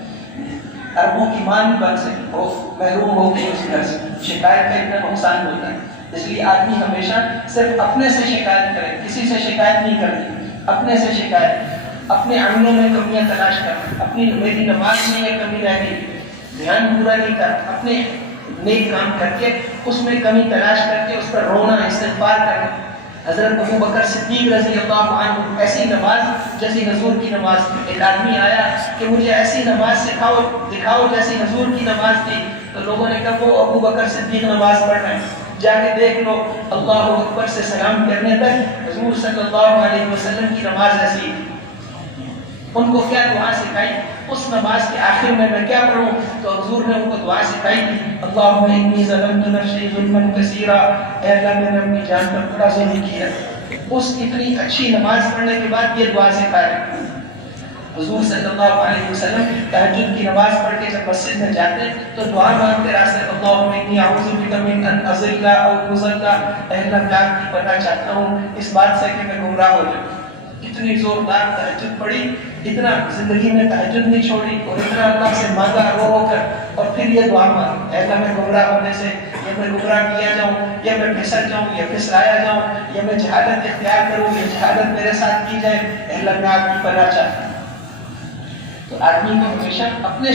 عربوں کی ماں نہیں بن سکتی، وہ محروم ہو گئی اس گھر سے۔ شکایت کا اتنا نقصان ہوتا ہے، اس لیے آدمی ہمیشہ صرف اپنے سے شکایت کرے، کسی سے شکایت نہیں کرنی، اپنے سے شکایت، اپنے عملوں میں کمیاں تلاش کر، اپنی میری نماز میں یہ کمی رہ گئی، دھیان پورا نہیں کر، اپنے نیک کام کر کے اس میں کمی تلاش کر کے اس پر رونا، اس استغفار کرنا. حضرت ابو بکر صدیق رضی اللہ عنہ ایسی نماز جیسی حضور کی نماز. ایک آدمی آیا کہ مجھے ایسی نماز سکھاؤ دکھاؤ جیسی حضور کی نماز تھی. تو لوگوں نے کہا وہ ابو بکر صدیق نماز پڑھ رہے ہیں, جا کے دیکھ لو. اللہ اکبر سے سلام کرنے تک حضور صلی اللہ علیہ وسلم کی نماز ایسی. ان کو کیا دعا سکھائی, اس نماز کے آخر میں کیا پڑھوں, تو حضور نے ان کو دعا سکھائی تھی, اللہم انی ظلمت نفسی ظلما کثیرا, اے اللہ میں نے اپنی جان پر بڑا ظلم کیا. اس اتنی اچھی نماز پڑھنے کے بعد یہ دعا سکھائی. حضور صلی اللہ علیہ وسلم تہجد کی نماز پڑھ کے جب مسجد میں جاتے تو دعا مانگتے راستے, اللہم انی اعوذ بک من ان اضل او اضل, اے اللہ میں آپ کی پناہ چاہتا ہوں اس بات سے کہ میں گمراہ ہو جاؤں. اتنی زوردار تہجد پڑھی, اتنا زندگی میں تہجد نہیں چھوڑی, اور اتنا اللہ سے مانگا رو رو کر, اور پھر یہ دعا مانگی, اے اللہ میں گمراہ ہونے سے, یا میں گمراہ کیا جاؤں, یا میں پھسل جاؤں, یا پھسلایا جاؤں, یا میں جہالت اختیار کروں, یا جہالت میرے ساتھ کی جائے, اے اللہ میں آپ کی پناہ چاہتا ہوں. تو آدمی کو ہمیشہ اپنے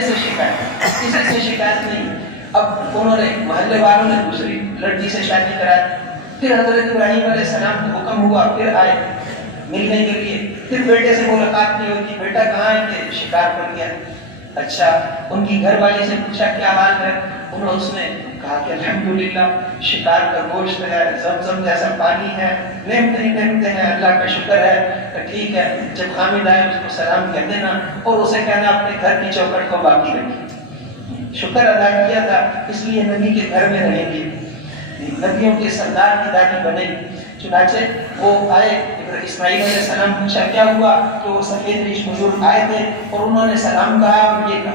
سے شکایت, کسی سے شکایت نہیں. اب انہوں نے محلے والوں نے دوسری لڑکی سے شادی کرائی, پھر حضرت ابراہیم علیہ السلام کو حکم ہوا, پھر آئے ملنے کے لیے, پھر بیٹے سے ملاقات نہیں ہوتی, بیٹا کہاں ہے کہ شکار پر گیا. اچھا, ان کی گھر والی سے پوچھا کیا حال ہے, اس نے کہا کہ الحمدللہ شکار کا گوشت ہے, زمزم جیسا پانی ہے, نعمتیں ہی نعمتیں ہیں, اللہ کا شکر ہے. کہ ٹھیک ہے, جب حامد آئے اس کو سلام کر دینا, اور اسے کہنا اپنے گھر کی چوکھٹ کو باقی رکھیں. شکر ادا کیا تھا, اس لیے نبی کے گھر میں رہیں گے, نبیوں کے سردار کی دادی بنے. چنانچہ وہ آئے, اسماعیل علیہ السلام پوچھا کیا ہوا, کہ وہ سفید ریش بزرگ آئے تھے اور انہوں نے سلام کہا اور یہ کہا,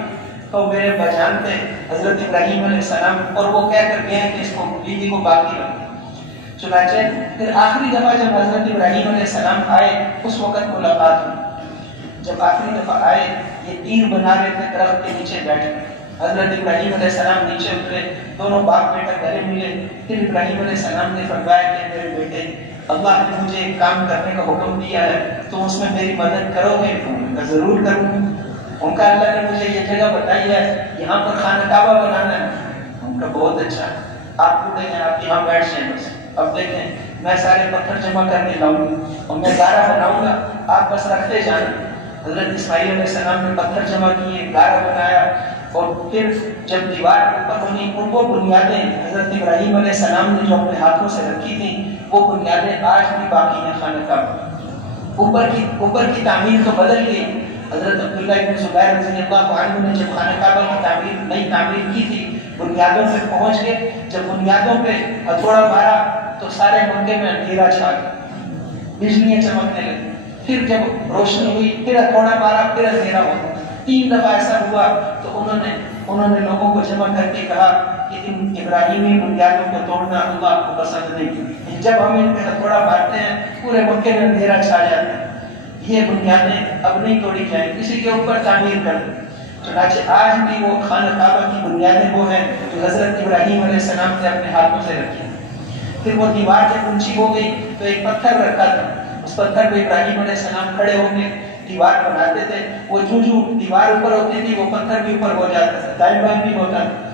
تو میرے بجان تھے حضرت ابراہیم علیہ السلام, اور وہ کہہ کر گئے کہ اس کو بیوی کو باقی رکھیں. چنانچہ پھر آخری دفعہ جب حضرت ابراہیم علیہ السلام آئے اس وقت ملاقات ہوئی. جب آخری دفعہ آئے یہ تیر بنا رہے تھے, درخت کے نیچے بیٹھے. حضرت ابراہیم علیہ السلام نیچے اترے, دونوں باپ بیٹا گلے ملے. پھر ابراہیم علیہ السلام نے فرمایا کہ میرے بیٹے, اللہ نے مجھے ایک کام کرنے کا حکم دیا ہے, تو اس میں میری مدد کرو گے؟ میں ضرور کروں. ان کا اللہ نے مجھے یہ جگہ بتائی ہے, یہاں پر خانہ کعبہ بنانا ہے. ان کا بہت اچھا, آپ کو دیکھیں, آپ یہاں بیٹھ جائیں بس. اب دیکھیں میں سارے پتھر جمع کر کے لاؤں اور میں گارا بناؤں گا, آپ بس رکھتے جائیں. حضرت اسماعیل علیہ السلام نے پتھر جمع کیے, گارا بنایا, اور پھر جب دیوار اوپر بنی, ان کو بنیادیں حضرت ابراہیم علیہ السلام نے جو اپنے ہاتھوں سے رکھی تھیں, وہ بنیادیں آج بھی باقی ہیں خانہ کعبہ. اوپر کی تعمیر تو بدل گئی. حضرت عبداللہ ابن زبیر رضی اللہ عنہ نے جب خانہ کعبہ کی نئی تعمیر کی تھی, بنیادوں پہ پہنچ گئے. جب بنیادوں پہ ہتھوڑا مارا تو سارے مکے میں اندھیرا چھا گیا, بجلیاں چمکنے لگی. پھر جب روشنی ہوئی پھر ہتھوڑا مارا, پھر اندھیرا ہوا. 3 دفعہ ایسا ہوا تو انہوں نے لوگوں کو جمع کر کے کہا کہ ان ابراہیمی بنیادوں کو توڑنا اللہ کو پسند نہیں. جب ہم ان پہ ہتھوڑا مارتے ہیں پورے مکے میں اندھیرا چھا جاتا ہے. یہ بنیادیں اب نہیں توڑی جائیں, کسی کے اوپر تعمیر کر دیں. چنانچہ آج بھی وہ خانہ کعبہ کی بنیادیں وہ ہیں جو حضرت ابراہیم علیہ السلام نے اپنے ہاتھوں سے رکھی. پھر وہ دیوار جب اونچی ہو گئی تو ایک پتھر رکھا تھا, اس پتھر پہ ابراہیم علیہ السلام کھڑے ہو کے دیوار بناتے تھے. وہ جو دیوار اوپر ہوتی تھی وہ پتھر بھی اوپر ہو جاتا تھا, دائیں بائیں بھی ہوتا تھا.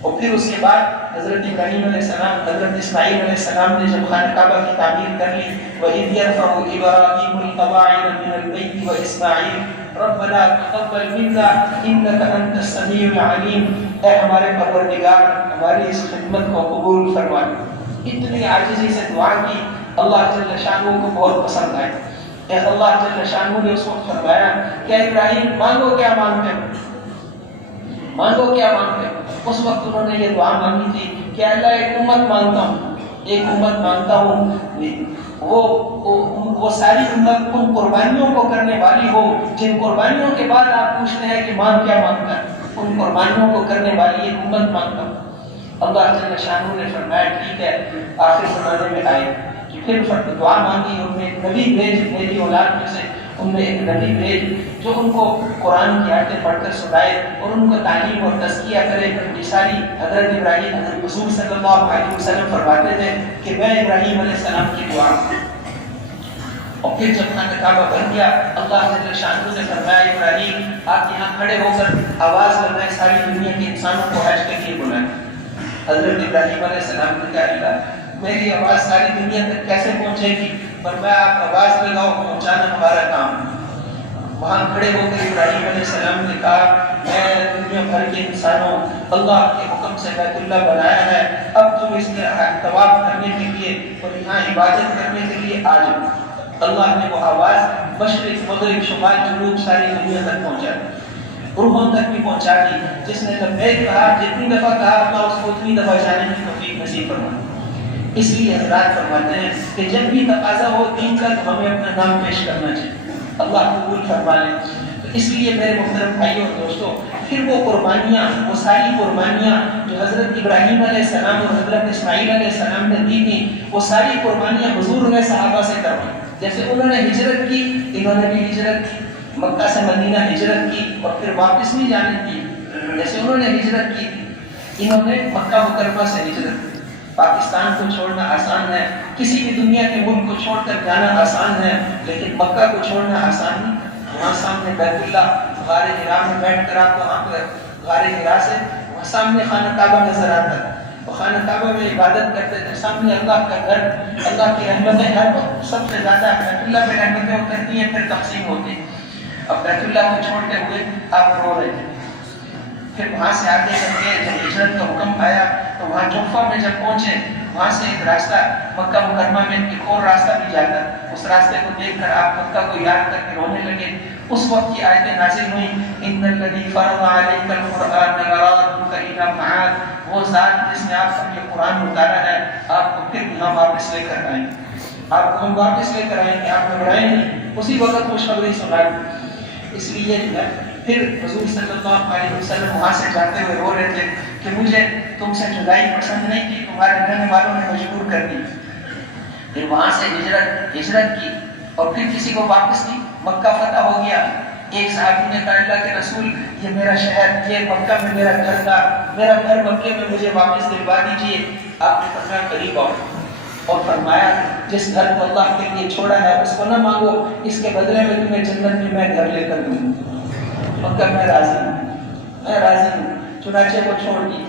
اور پھر اس کے بعد حضرت ابراہیم علیہ السلام, حضرت اسماعیل علیہ السلام نے جب خانہ کعبہ کی تعمیر کر لی, وَإِذْ يَرْفَعُ إِبْرَاهِيمُ الْقَوَاعِدَ مِنَ الْبَيْتِ وَإِسْمَاعِيلُ رَبَّنَا تَقَبَّلْ مِنَّا إِنَّكَ أَنْتَ السَّمِيعُ الْعَلِيمُ, اے ہمارے پروردگار ہماری اس خدمت کو قبول فرما. اتنی عاجزی سے دعا کی, اللہ جل شانہ کو بہت پسند آئی. اے اللہ جل شانہ نے اس وقت فرمایا کہ ابراہیم مانگو کیا مانگتے ہو, مانگو کیا مانگتے ہو. اس وقت انہوں نے یہ دعا مانگی تھی کہ اللہ ایک امت مانگتا ہوں, ایک امت مانگتا ہوں, وہ ساری امت ان قربانیوں کو کرنے والی ہو جن قربانیوں کے بعد آپ پوچھتے ہیں کہ مانگ کیا مانگتا ہے. ان قربانیوں کو کرنے والی ایک امت مانگتا ہوں. اللہ جل شانہ نے فرمایا ٹھیک ہے. آخر زمانے میں آئے کہ پھر دعا مانگی, ان نے نبی بھیج, میری اولاد میں سے ان نے ایک نبی بھیج جو ان کو قرآن کی آیتیں پڑھ کر سنائے اور ان کو تعلیم اور تزکیہ کرے. یہ ساری حضرت ابراہیم, حضرت رسول صلی اللہ علیہ وسلم فرماتے تھے کہ میں ابراہیم علیہ السلام کی دعا. اور پھر جب خانہ کعبہ بن گیا, اللہ جل شانہ نے فرمایا ابراہیم آپ یہاں کھڑے ہو کر آواز لگائیں, ساری دنیا کے انسانوں کو حج کے لیے بلائیں. حضرت ابراہیم علیہ السلام نے کہا اللہ میری آواز ساری دنیا تک کیسے پہنچے گی؟ فرمایا آپ آواز لگاؤ، پہنچانا ہمارا کام۔ وہاں کھڑے ہو کر ابراہیم علیہ السلام نے کہا میں دنیا بھر کے انسانوں اللہ کے حکم سے بیت اللہ بنایا ہے، اب تم اس کے طواف کرنے کے لیے اور یہاں عبادت کرنے کے لیے آ جاؤ۔ اللہ نے وہ آواز مشرق مغرب شمال جنوب ساری دنیا تک پہنچا دی، روحوں تک بھی پہنچا دی۔ جس نے لبیک کہا، جتنی دفعہ کہا اللہ اس کو اتنی دفعہ جانے کی توفیق نصیب فرمائے۔ اس لیے حضرات فرماتے ہیں کہ جب بھی تقاضا ہو دین کا تو ہمیں اپنا نام پیش کرنا چاہیے، اللہ قبول فرما لے۔ تو اس لیے میرے محترم بھائیوں اور دوستوں، پھر وہ قربانیاں، وہ ساری قربانیاں جو حضرت ابراہیم علیہ السلام اور حضرت اسماعیل علیہ السلام نے دی تھیں، وہ ساری قربانیاں حضور نے صحابہ سے کروائی۔ جیسے انہوں نے ہجرت کی، انہوں نے بھی ہجرت کی، مکہ سے مدینہ ہجرت کی اور پھر واپس نہیں جانے دی۔ جیسے انہوں نے ہجرت کی تھی، انہوں نے مکہ مکرمہ سے ہجرت کی۔ پاکستان کو چھوڑنا آسان ہے، کسی بھی دنیا کے ملک کو چھوڑ کر جانا آسان ہے، لیکن مکہ کو چھوڑنا آسان نہیں۔ وہاں سامنے بیت اللہ، غار حرا میں بیٹھ کر آپ وہاں پر غار حرا سے وہاں سامنے خانہ کعبہ نظر آتا ہے، وہ خانہ کعبہ میں عبادت کرتے تھے، سامنے اللہ کا گھر، اللہ کی رحمتیں ہر وقت سب سے زیادہ بیت اللہ میں رحمتیں اترتی ہیں پھر تقسیم ہوتی ہیں۔ اب بیت اللہ کو چھوڑتے ہوئے آپ رو رہے تھے۔ پھر وہاں سے آگے چل کے جب ہجرت کا حکم آیا تو وہاں جوفہ میں جب پہنچے، وہاں سے ایک راستہ مکہ مکرمہ میں ایک اور راستہ بھی جاتا، اس راستے کو دیکھ کر آپ مکہ کو یاد کر کے رونے لگے۔ اس وقت کی آیتیں نازل ہوئیں، ان الذی فرض علیک القرآن لرادک الی معاد، وہ ذات جس نے آپ پر یہ قرآن اتارا ہے آپ کو پھر یہاں واپس لے کر آئیں گے، آپ کو ہم واپس لے کر آئیں گے، آپ گھبرائیں نہیں۔ اسی وقت خوشخبری سنائی۔ اس لیے جو ہے پھر حضور صلی اللہ علیہ وسلم وہاں سے جاتے ہوئے رو رہے تھے کہ مجھے تم سے جدائی پسند نہیں کی، تمہارے رہنے والوں نے مجبور کر دی۔ پھر وہاں سے ہجرت کی اور پھر کسی کو واپس نہیں، مکہ فتح ہو گیا۔ ایک صحابی نے کہا اللہ کے رسول یہ میرا شہر، یہ مکہ میں میرا گھر تھا، میرا گھر مکے میں مجھے واپس دلوا دیجیے۔ آپ نے فرمایا قریب آؤ، اور فرمایا جس گھر کو اللہ کے لیے چھوڑا ہے اس کو نہ مانگو، اس کے بدلے میں تمہیں جنت میں گھر لے کر دوں گا۔ مکہ میں راضی ہوں، میں راضی ہوں۔ چنانچہ وہ چھوڑ دی۔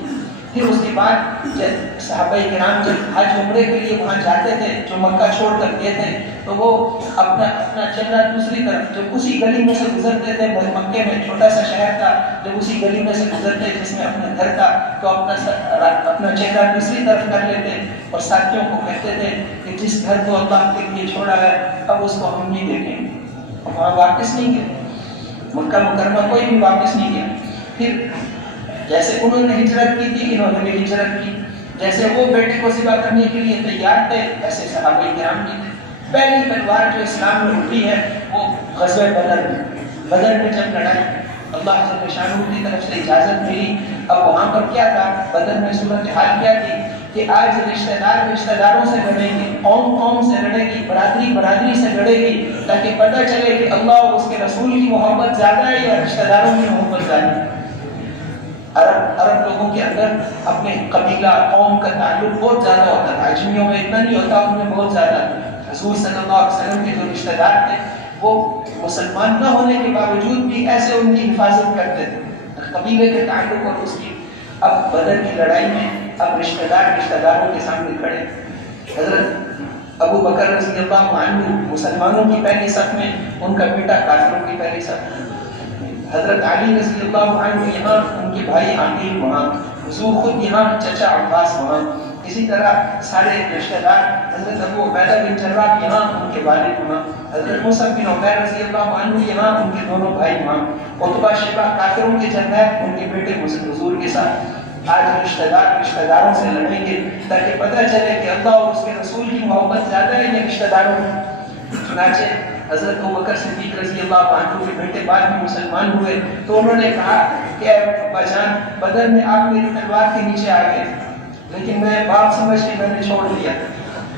پھر اس کے بعد جب صحابہ کرام جب حج عمرے کے لیے وہاں جاتے تھے، جو مکہ چھوڑ کر گئے تھے، تو وہ اپنا چہرہ دوسری طرف، جب اسی گلی میں سے گزرتے تھے، مکے میں چھوٹا سا شہر تھا، جب اسی گلی میں سے گزرتے جس میں اپنا گھر تھا تو اپنا چہرہ دوسری طرف کر لیتے اور ساتھیوں کو کہتے تھے کہ جس گھر کو اللہ کے لیے چھوڑا ہے اب اس کو ہم نہیں دیکھیں گے۔ وہاں واپس نہیں گئے، مکہ مکرمہ کوئی بھی واپس نہیں گیا۔ پھر جیسے انہوں نے ہجرت کی تھی، انہوں نے بھی ہجرت کی۔ جیسے وہ بیٹے کو ذبح کرنے کے لیے تیار تھے، ایسے صحابہ کرام بھی تھے۔ پہلی تلوار جو اسلام میں اٹھی ہے وہ غزوہ بدر میں جب لڑائی اللہ جل شانہ کی طرف سے اجازت ملی۔ اب وہاں پر کیا تھا، بدر میں صورتحال کیا تھی کہ آج رشتہ دار رشتہ داروں سے لڑیں گے، قوم قوم سے لڑے گی، برادری برادری سے لڑے گی، تاکہ پتہ چلے کہ اللہ اور اس کے رسول کی محبت زیادہ ہے یا رشتہ داروں کی محبت زیادہ ہے۔ عرب لوگوں کے اندر اپنے قبیلہ قوم کا تعلق بہت زیادہ ہوتا تھا، اجمیوں میں اتنا نہیں ہوتا، ان میں بہت زیادہ۔ حضور صلی اللہ علیہ وسلم کے جو رشتہ دار تھے وہ مسلمان نہ ہونے کے باوجود بھی ایسے ان کی حفاظت کرتے تھے قبیلے کے تعلق اور اس کی۔ اب بدر کی لڑائی میں اب رشتہ داروں کے سامنے کھڑے۔ حضرت ابو بکر رضی اللہ عنہ مسلمانوں کی پہلی صف میں، ان کا بیٹا کافروں کی پہلی صف میں۔ حضرت علی رضی اللہ عنہ یہاں، ان کے بھائی عقیل وہاں، حضور خود یہاں، چچا عباس وہاں، اسی طرح سارے رشتہ دار۔ حضرت ابو عبیدہ بن جراح یہاں، ان کے والد وہاں، حضرت مصعب بن عمیر رضی اللہ عنہ یہاں، ان کے دونوں بھائی وہاں، عتبہ شیبہ کافروں کے جنگات، ان کے بیٹے حضور کے ساتھ۔ آج رشتہ داروں سے لڑیں گے تاکہ پتہ چلے کہ اللہ اور اس کے رسول کی محبت زیادہ ہے یا رشتہ داروں کی۔ چنانچہ حضرت ابوبکر صدیق رضی اللہ عنہ کے بیٹے بعد میں مسلمان ہوئے تو انہوں نے کہا کہ اے ابا جان، بدر میں آپ میری تلوار کے نیچے آ گئے لیکن میں باپ سمجھ کے میں نے چھوڑ دیا۔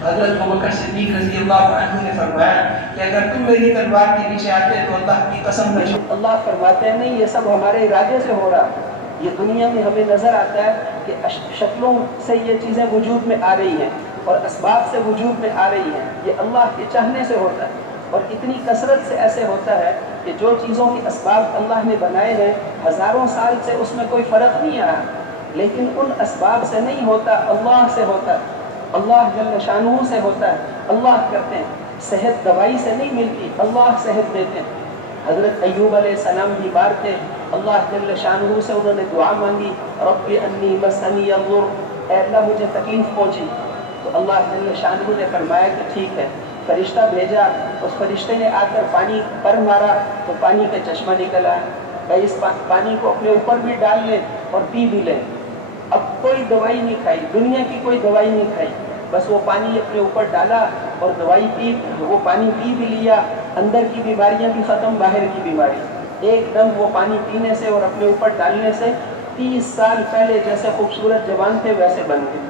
حضرت ابوبکر صدیق رضی اللہ عنہ نے فرمایا کہ اگر تم میری تلوار کے نیچے آتے تو اللہ کی قسم نہ چھوڑ۔ اللہ فرماتے ہیں نہیں، یہ سب ہمارے ارادے سے ہو رہا، یہ دنیا میں ہمیں نظر آتا ہے کہ شکلوں سے یہ چیزیں وجود میں آ رہی ہیں اور اسباب سے وجود میں آ رہی ہیں، یہ اللہ کے چاہنے سے ہوتا ہے۔ اور اتنی کثرت سے ایسے ہوتا ہے کہ جو چیزوں کے اسباب اللہ نے بنائے ہیں ہزاروں سال سے اس میں کوئی فرق نہیں آیا، لیکن ان اسباب سے نہیں ہوتا، اللہ سے ہوتا ہے۔ اللہ جل شانہ سے ہوتا ہے، اللہ کرتے ہیں۔ صحت دوائی سے نہیں ملتی، اللہ صحت دیتے ہیں۔ حضرت ایوب علیہ السلام بیمار تھے، اللہ جل شانہ سے انہوں نے دعا مانگی، رب انی مسنی الضر، اے اللہ مجھے تکلیف پہنچی، تو اللہ جل شانہ نے فرمایا کہ ٹھیک ہے، فرشتہ بھیجا، اس فرشتے نے آ کر پانی پر مارا تو پانی کا چشمہ نکل آیا، کہ اس پانی کو اپنے اوپر بھی ڈال لیں اور پی بھی لیں۔ اب کوئی دوائی نہیں کھائی، دنیا کی کوئی دوائی نہیں کھائی، بس وہ پانی اپنے اوپر ڈالا اور دوائی پی، وہ پانی پی بھی لیا، اندر کی بیماریاں بھی ختم، باہر کی بیماری ایک دم وہ پانی پینے سے اور اپنے اوپر ڈالنے سے 30 سال پہلے جیسے خوبصورت جوان تھے ویسے بن گئے۔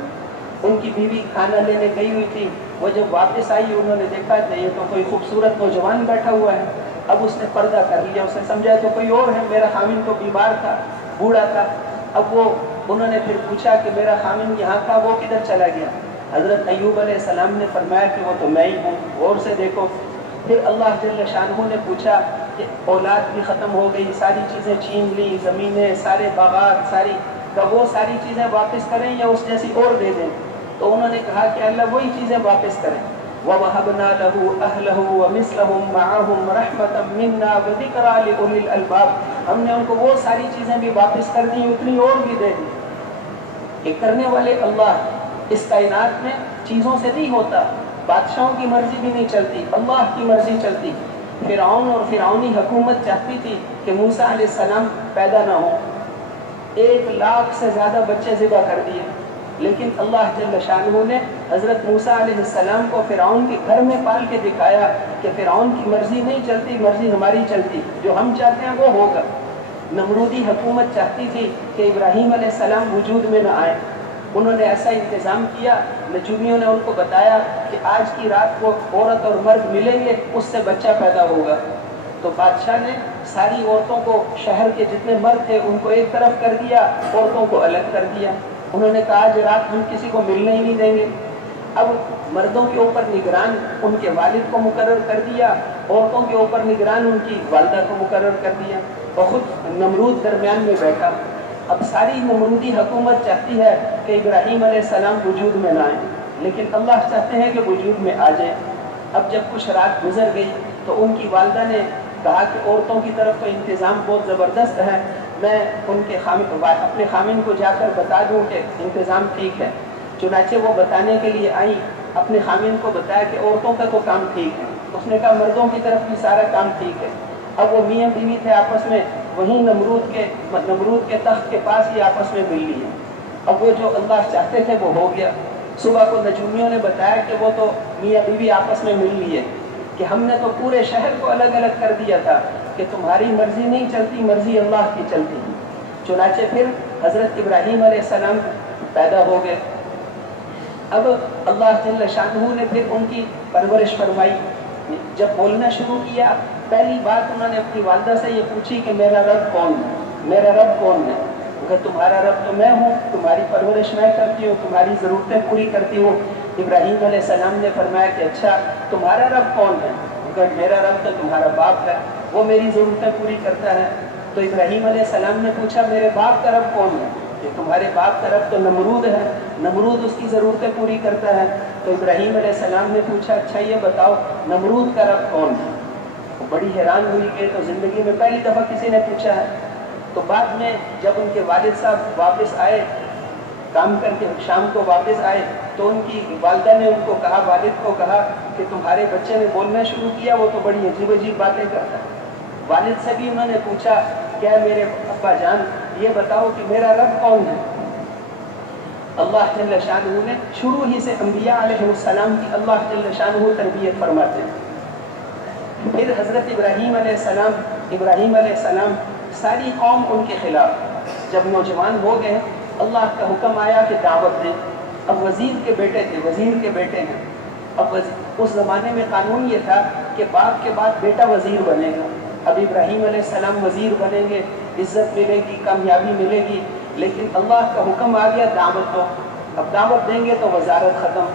ان کی بیوی کھانا لینے گئی ہوئی تھی، وہ جب واپس آئی انہوں نے دیکھا کہ یہ تو کوئی خوبصورت نوجوان بیٹھا ہوا ہے۔ اب اس نے پردہ کر لیا، اس نے سمجھا تو کوئی اور ہے، میرا خامن تو بیمار تھا، بوڑھا تھا۔ اب وہ انہوں نے پھر پوچھا کہ میرا خامن یہاں تھا، وہ کدھر چلا گیا؟ حضرت ایوب علیہ السلام نے فرمایا کہ وہ تو میں ہی ہوں، غور سے دیکھو۔ پھر اللہ جل شانہ نے پوچھا کہ اولاد بھی ختم ہو گئی، ساری چیزیں چھین لی، زمینیں، سارے باغات، ساری، کہ وہ ساری چیزیں واپس کریں یا اس جیسی اور دے دیں؟ تو انہوں نے کہا کہ اللہ وہی چیزیں واپس کریں۔ وَوَهَبْنَا لَهُ أَهْلَهُ وَمِثْلَهُمْ مَعَهُمْ رَحْمَةً مِنَّا وَذِكْرَىٰ لِأُولِي الْأَلْبَابِ، ہم نے ان کو وہ ساری چیزیں بھی واپس کر دی، اتنی اور بھی دے دی۔ کہ کرنے والے اللہ اس کائنات میں چیزوں سے نہیں ہوتا، بادشاہوں کی مرضی بھی نہیں چلتی، اللہ کی مرضی چلتی۔ فرعون اور فرعونی حکومت چاہتی تھی کہ موسیٰ علیہ السلام پیدا نہ ہو، 1 لاکھ سے زیادہ بچے ذبح کر دیے، لیکن اللہ جل شانہ نے حضرت موسیٰ علیہ السلام کو فرعون کے گھر میں پال کے دکھایا کہ فرعون کی مرضی نہیں چلتی، مرضی ہماری چلتی، جو ہم چاہتے ہیں وہ ہوگا۔ نمرودی حکومت چاہتی تھی کہ ابراہیم علیہ السلام وجود میں نہ آئے، انہوں نے ایسا انتظام کیا، نجومیوں نے ان کو بتایا کہ آج کی رات کو عورت اور مرد ملیں گے، اس سے بچہ پیدا ہوگا۔ تو بادشاہ نے ساری عورتوں کو، شہر کے جتنے مرد تھے ان کو ایک طرف کر دیا، عورتوں کو الگ کر دیا۔ انہوں نے کہا آج رات ہم کسی کو ملنے ہی نہیں دیں گے۔ اب مردوں کے اوپر نگران ان کے والد کو مقرر کر دیا، عورتوں کے اوپر نگران ان کی والدہ کو مقرر کر دیا، اور خود نمرود درمیان میں بیٹھا۔ اب ساری نمرودی حکومت چاہتی ہے کہ ابراہیم علیہ السلام وجود میں نہ آئیں، لیکن اللہ چاہتے ہیں کہ وجود میں آ جائیں۔ اب جب کچھ رات گزر گئی تو ان کی والدہ نے کہا کہ عورتوں کی طرف تو انتظام بہت زبردست ہے، میں ان کے اپنے خامن کو جا کر بتا دوں کہ انتظام ٹھیک ہے۔ چنانچہ وہ بتانے کے لیے آئیں، اپنے خامن کو بتایا کہ عورتوں کا تو کام ٹھیک ہے، اس نے کہا مردوں کی طرف بھی سارا کام ٹھیک ہے۔ اب وہ میاں بیوی تھے آپس میں، وہیں نمرود کے تخت کے پاس ہی آپس میں مل لیے۔ اب وہ جو اللہ چاہتے تھے وہ ہو گیا۔ صبح کو نجومیوں نے بتایا کہ وہ تو میاں بیوی آپس میں مل لیے، کہ ہم نے تو پورے شہر کو الگ الگ کر دیا تھا کہ تمہاری مرضی نہیں چلتی، مرضی اللہ کی چلتی ہے۔ چنانچہ پھر حضرت ابراہیم علیہ السلام پیدا ہو گئے۔ اب اللہ جل شانہ نے پھر ان کی پرورش فرمائی۔ جب بولنا شروع کیا، پہلی بات انہوں نے اپنی والدہ سے یہ پوچھی کہ میرا رب کون ہے، میرا رب کون ہے؟ کہ تمہارا رب تو میں ہوں، تمہاری پرورش میں کرتی ہوں، تمہاری ضرورتیں پوری کرتی ہوں۔ ابراہیم علیہ السلام نے فرمایا کہ اچھا تمہارا رب کون ہے؟ کہ میرا رب تو تمہارا باپ ہے، وہ میری ضرورتیں پوری کرتا ہے۔ تو ابراہیم علیہ السلام نے پوچھا میرے باپ کا رب کون ہے؟ کہ تمہارے باپ کا رب تو نمرود ہے، نمرود اس کی ضرورتیں پوری کرتا ہے۔ تو ابراہیم علیہ السلام نے پوچھا اچھا یہ بتاؤ نمرود کا رب کون ہے؟ وہ بڑی حیران ہوئی کہ تو زندگی میں پہلی دفعہ کسی نے پوچھا ہے۔ تو بعد میں جب ان کے والد صاحب واپس آئے، کام کر کے شام کو واپس آئے، تو ان کی والدہ نے ان کو کہا، والد کو کہا کہ تمہارے بچے نے بولنا شروع کیا، وہ تو بڑی عجیب عجیب باتیں کرتا ہے۔ والد سے بھی انہوں نے پوچھا کیا میرے ابا جان یہ بتاؤ کہ میرا رب کون ہے؟ اللہ جل شانہ نے شروع ہی سے انبیاء علیہ السلام کی اللہ جل شانہ تربیت فرماتے ہیں۔ پھر حضرت ابراہیم علیہ السلام ساری قوم ان کے خلاف، جب نوجوان ہو گئے اللہ کا حکم آیا کہ دعوت دیں۔ اب وزیر کے بیٹے تھے، وزیر کے بیٹے ہیں۔ اب اس زمانے میں قانون یہ تھا کہ باپ کے بعد بیٹا وزیر بنے گا۔ اب ابراہیم علیہ السلام وزیر بنیں گے، عزت ملے گی، کامیابی ملے گی، لیکن اللہ کا حکم آ گیا دعوت دو۔ اب دعوت دیں گے تو وزارت ختم۔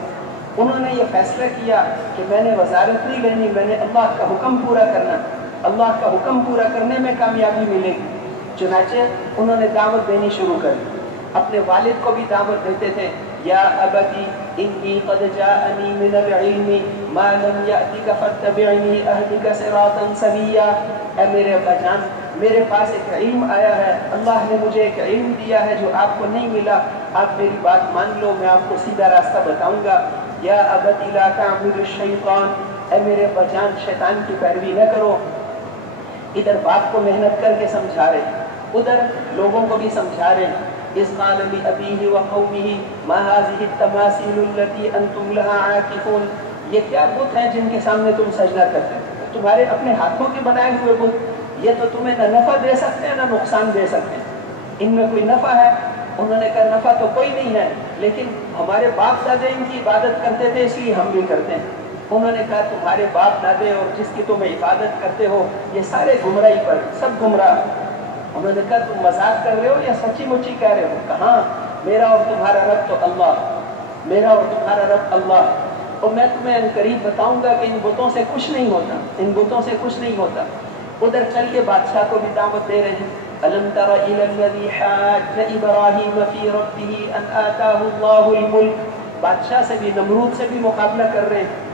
انہوں نے یہ فیصلہ کیا کہ میں نے وزارت نہیں لینی، میں نے اللہ کا حکم پورا کرنا، اللہ کا حکم پورا کرنے میں کامیابی ملے گی۔ چنانچہ انہوں نے دعوت دینی شروع کر دی، اپنے والد کو بھی دعوت دیتے تھے، یا ابتی انی قد جاءنی من العلم ما لم یأتک فاتبعنی اہدک صراطا سویا. اے میرے ابا جان، میرے پاس ایک علم آیا ہے، اللہ نے مجھے ایک علم دیا ہے جو آپ کو نہیں ملا، آپ میری بات مان لو، میں آپ کو سیدھا راستہ بتاؤں گا. یا ابت لا تعبد الشیطان، اے میرے ابا جان شیطان کی پیروی نہ کرو. ادھر باپ کو محنت کر کے سمجھا رہے، ادھر لوگوں کو بھی سمجھا رہے ہیں. اذ قال لأبيه وقومه ما هذه التماثيل التي انتم لها عاكفون، یہ کیا بت ہیں جن کے سامنے تم سجدہ کرتے ہیں؟ تمہارے اپنے ہاتھوں کے بنائے ہوئے بت، یہ تو تمہیں نہ نفع دے سکتے ہیں نہ نقصان دے سکتے ہیں. ان میں کوئی نفع ہے؟ انہوں نے کہا نفع تو کوئی نہیں ہے، لیکن ہمارے باپ دادے ان کی عبادت کرتے تھے اس لیے ہم بھی کرتے ہیں. انہوں نے کہا تمہارے باپ دادے اور جس کی تم عبادت کرتے ہو یہ سارے گمراہی پر، سب گمراہ. انہوں نے کہا تم مذاق کر رہے ہو یا سچی مچی کہہ رہے ہو؟ کہاں، میرا اور تمہارا رب تو اللہ، میرا اور تمہارا رب اللہ. اور میں تمہیں عنقریب بتاؤں گا کہ ان بتوں سے کچھ نہیں ہوتا، ان بتوں سے کچھ نہیں ہوتا. ادھر چل کے بادشاہ کو بھی دعوت دے رہے ہیں. الم تر الی الذی حاج ابراہیم فی ربہ ان آتاہ اللہ الملک. بادشاہ سے بھی، نمرود سے بھی مقابلہ کر رہے ہیں.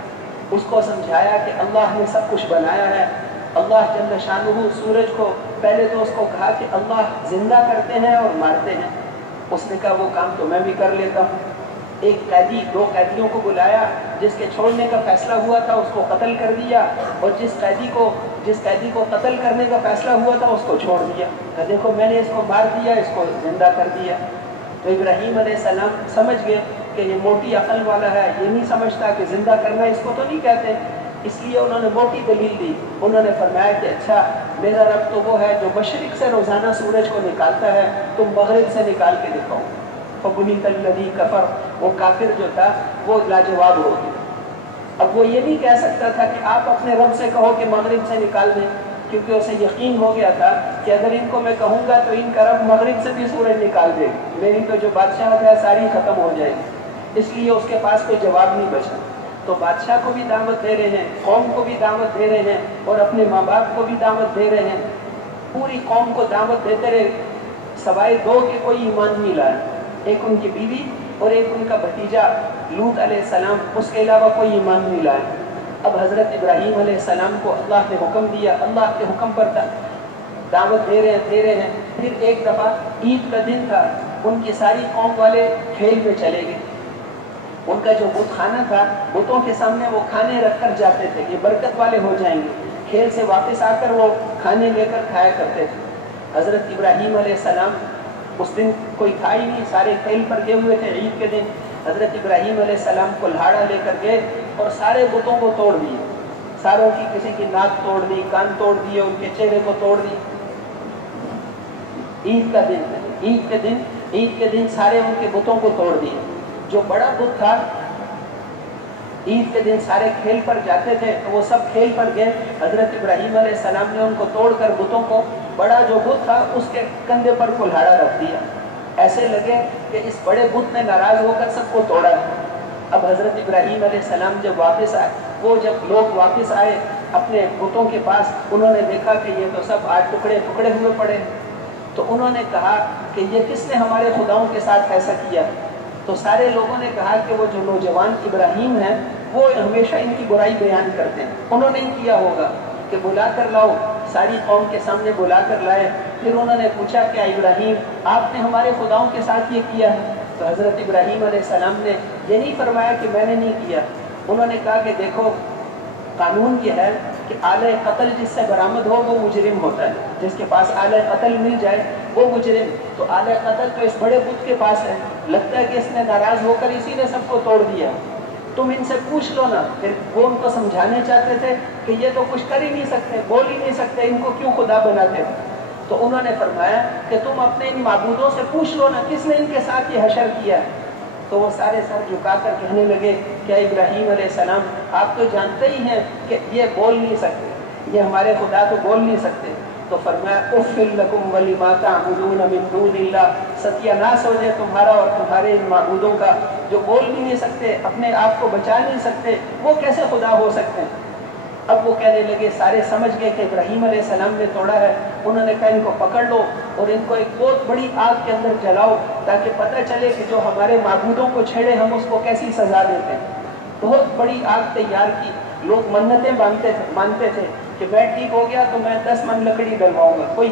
اس کو سمجھایا کہ اللہ نے سب کچھ بنایا ہے. اللہ جل شانہ سورج کو، پہلے تو اس کو کہا کہ اللہ زندہ کرتے ہیں اور مارتے ہیں. اس نے کہا وہ کام تو میں بھی کر لیتا ہوں. ایک قیدی، دو قیدیوں کو بلایا، جس کے چھوڑنے کا فیصلہ ہوا تھا اس کو قتل کر دیا، اور جس قیدی کو قتل کرنے کا فیصلہ ہوا تھا اس کو چھوڑ دیا. کہ دیکھو میں نے اس کو مار دیا، اس کو زندہ کر دیا. تو ابراہیم علیہ السلام سمجھ گئے کہ یہ موٹی عقل والا ہے، یہ نہیں سمجھتا کہ زندہ کرنا اس کو تو نہیں کہتے. اس لیے انہوں نے موٹی دلیل دی. انہوں نے فرمایا کہ اچھا میرا رب تو وہ ہے جو مشرق سے روزانہ سورج کو نکالتا ہے، تم مغرب سے نکال کے دکھاؤ. فبہت الذی کفر، وہ کافر جو تھا وہ لاجواب ہو گیا. اب وہ یہ نہیں کہہ سکتا تھا کہ آپ اپنے رب سے کہو کہ مغرب سے نکال دیں، کیونکہ اسے یقین ہو گیا تھا کہ اگر ان کو میں کہوں گا تو ان کا رب مغرب سے بھی سورج نکال دے گی، میری تو جو بادشاہت ہے ساری ختم ہو جائے گی. اس لیے اس کے پاس کوئی جواب نہیں بچا. تو بادشاہ کو بھی دعوت دے رہے ہیں، قوم کو بھی دعوت دے رہے ہیں، اور اپنے ماں باپ کو بھی دعوت دے رہے ہیں. پوری قوم کو دعوت دیتے رہے، سوائے دو کہ کوئی ایمان نہیں لایا. ایک ان کی بیوی اور ایک ان کا بھتیجا لوط علیہ السلام، اس کے علاوہ کوئی ایمان نہیں لایا. اب حضرت ابراہیم علیہ السلام کو اللہ نے حکم دیا، اللہ کے حکم پر دعوت دے رہے ہیں. پھر ایک دفعہ عید کا دن تھا، ان کی ساری قوم والے کھیل میں چلے گئے. ان کا جو بت خانہ تھا، بتوں کے سامنے وہ کھانے رکھ کر جاتے تھے، یہ برکت والے ہو جائیں گے. کھیل سے واپس آ کر وہ کھانے لے کر کھایا کرتے تھے. حضرت ابراہیم علیہ السلام اس دن کوئی تھا ہی نہیں، سارے کھیل پر گئے ہوئے تھے. عید کے دن حضرت ابراہیم علیہ السلام کو لاڑا لے کر گئے اور سارے بتوں کو توڑ دیے. ساروں کی، کسی کی ناک توڑ دی، کان توڑ دیے، ان کے چہرے کو توڑ دی. عید کا دن، عید کے دن سارے ان کے بتوں کو توڑ دیے. جو بڑا بت تھا، عید کے دن سارے کھیل پر جاتے تھے تو وہ سب کھیل پر گئے. حضرت ابراہیم علیہ السلام نے ان کو توڑ کر بتوں کو، بڑا جو بت تھا اس کے کندھے پر کلہاڑا رکھ دیا. ایسے لگے کہ اس بڑے بت نے ناراض ہو کر سب کو توڑا ہے. اب حضرت ابراہیم علیہ السلام جب واپس آئے، وہ جب لوگ واپس آئے اپنے بتوں کے پاس، انہوں نے دیکھا کہ یہ تو سب آج ٹکڑے ٹکڑے ہوئے پڑے. تو انہوں نے کہا کہ یہ کس نے ہمارے خداؤں کے ساتھ ایسا کیا؟ تو سارے لوگوں نے کہا کہ وہ جو نوجوان ابراہیم ہیں وہ ہمیشہ ان کی برائی بیان کرتے ہیں، انہوں نے کیا ہوگا کہ بلا کر لاؤ. ساری قوم کے سامنے بلا کر لائے. پھر انہوں نے پوچھا کہ ابراہیم آپ نے ہمارے خداؤں کے ساتھ یہ کیا ہے؟ تو حضرت ابراہیم علیہ السلام نے یہ نہیں فرمایا کہ میں نے نہیں کیا. انہوں نے کہا کہ دیکھو قانون یہ ہے کہ آلہ قتل جس سے برآمد ہو وہ مجرم ہوتا ہے. جس کے پاس آلہ قتل مل جائے وہ مجرم. تو آلہ قتل تو اس بڑے بت کے پاس ہے، لگتا ہے کہ اس نے ناراض ہو کر اسی نے سب کو توڑ دیا. تم ان سے پوچھ لو نا. پھر وہ ان کو سمجھانے چاہتے تھے کہ یہ تو کچھ کر ہی نہیں سکتے، بول ہی نہیں سکتے، ان کو کیوں خدا بناتے ہیں. تو انہوں نے فرمایا کہ تم اپنے ان معبودوں سے پوچھ لو نا کس نے ان کے ساتھ یہ حشر کیا. تو وہ سارے سر جھکا کر کہنے لگے کہ ابراہیم علیہ السلام آپ تو جانتے ہی ہیں کہ یہ بول نہیں سکتے، یہ ہمارے خدا تو بول نہیں سکتے. تو فرمایا اف لکم ولما تعبدون من دون اللہ، ستیہ ناس ہو جائے تمہارا اور تمہارے ان معبودوں کا جو بول بھی نہیں سکتے، اپنے آپ کو بچا نہیں سکتے، وہ کیسے خدا ہو سکتے ہیں. اب وہ کہنے لگے، سارے سمجھ گئے کہ ابراہیم علیہ السلام نے توڑا ہے. انہوں نے کہا ان کو پکڑ لو اور ان کو ایک بہت بڑی آگ کے اندر جلاؤ تاکہ پتہ چلے کہ جو ہمارے معبودوں کو چھیڑے ہم اس کو کیسی سزا دیتے ہیں. بہت بڑی آگ تیار کی. لوگ منتیں مانتے تھے کہ میں ٹھیک ہو گیا تو میں 10 من لکڑی ڈلواؤں گا، کوئی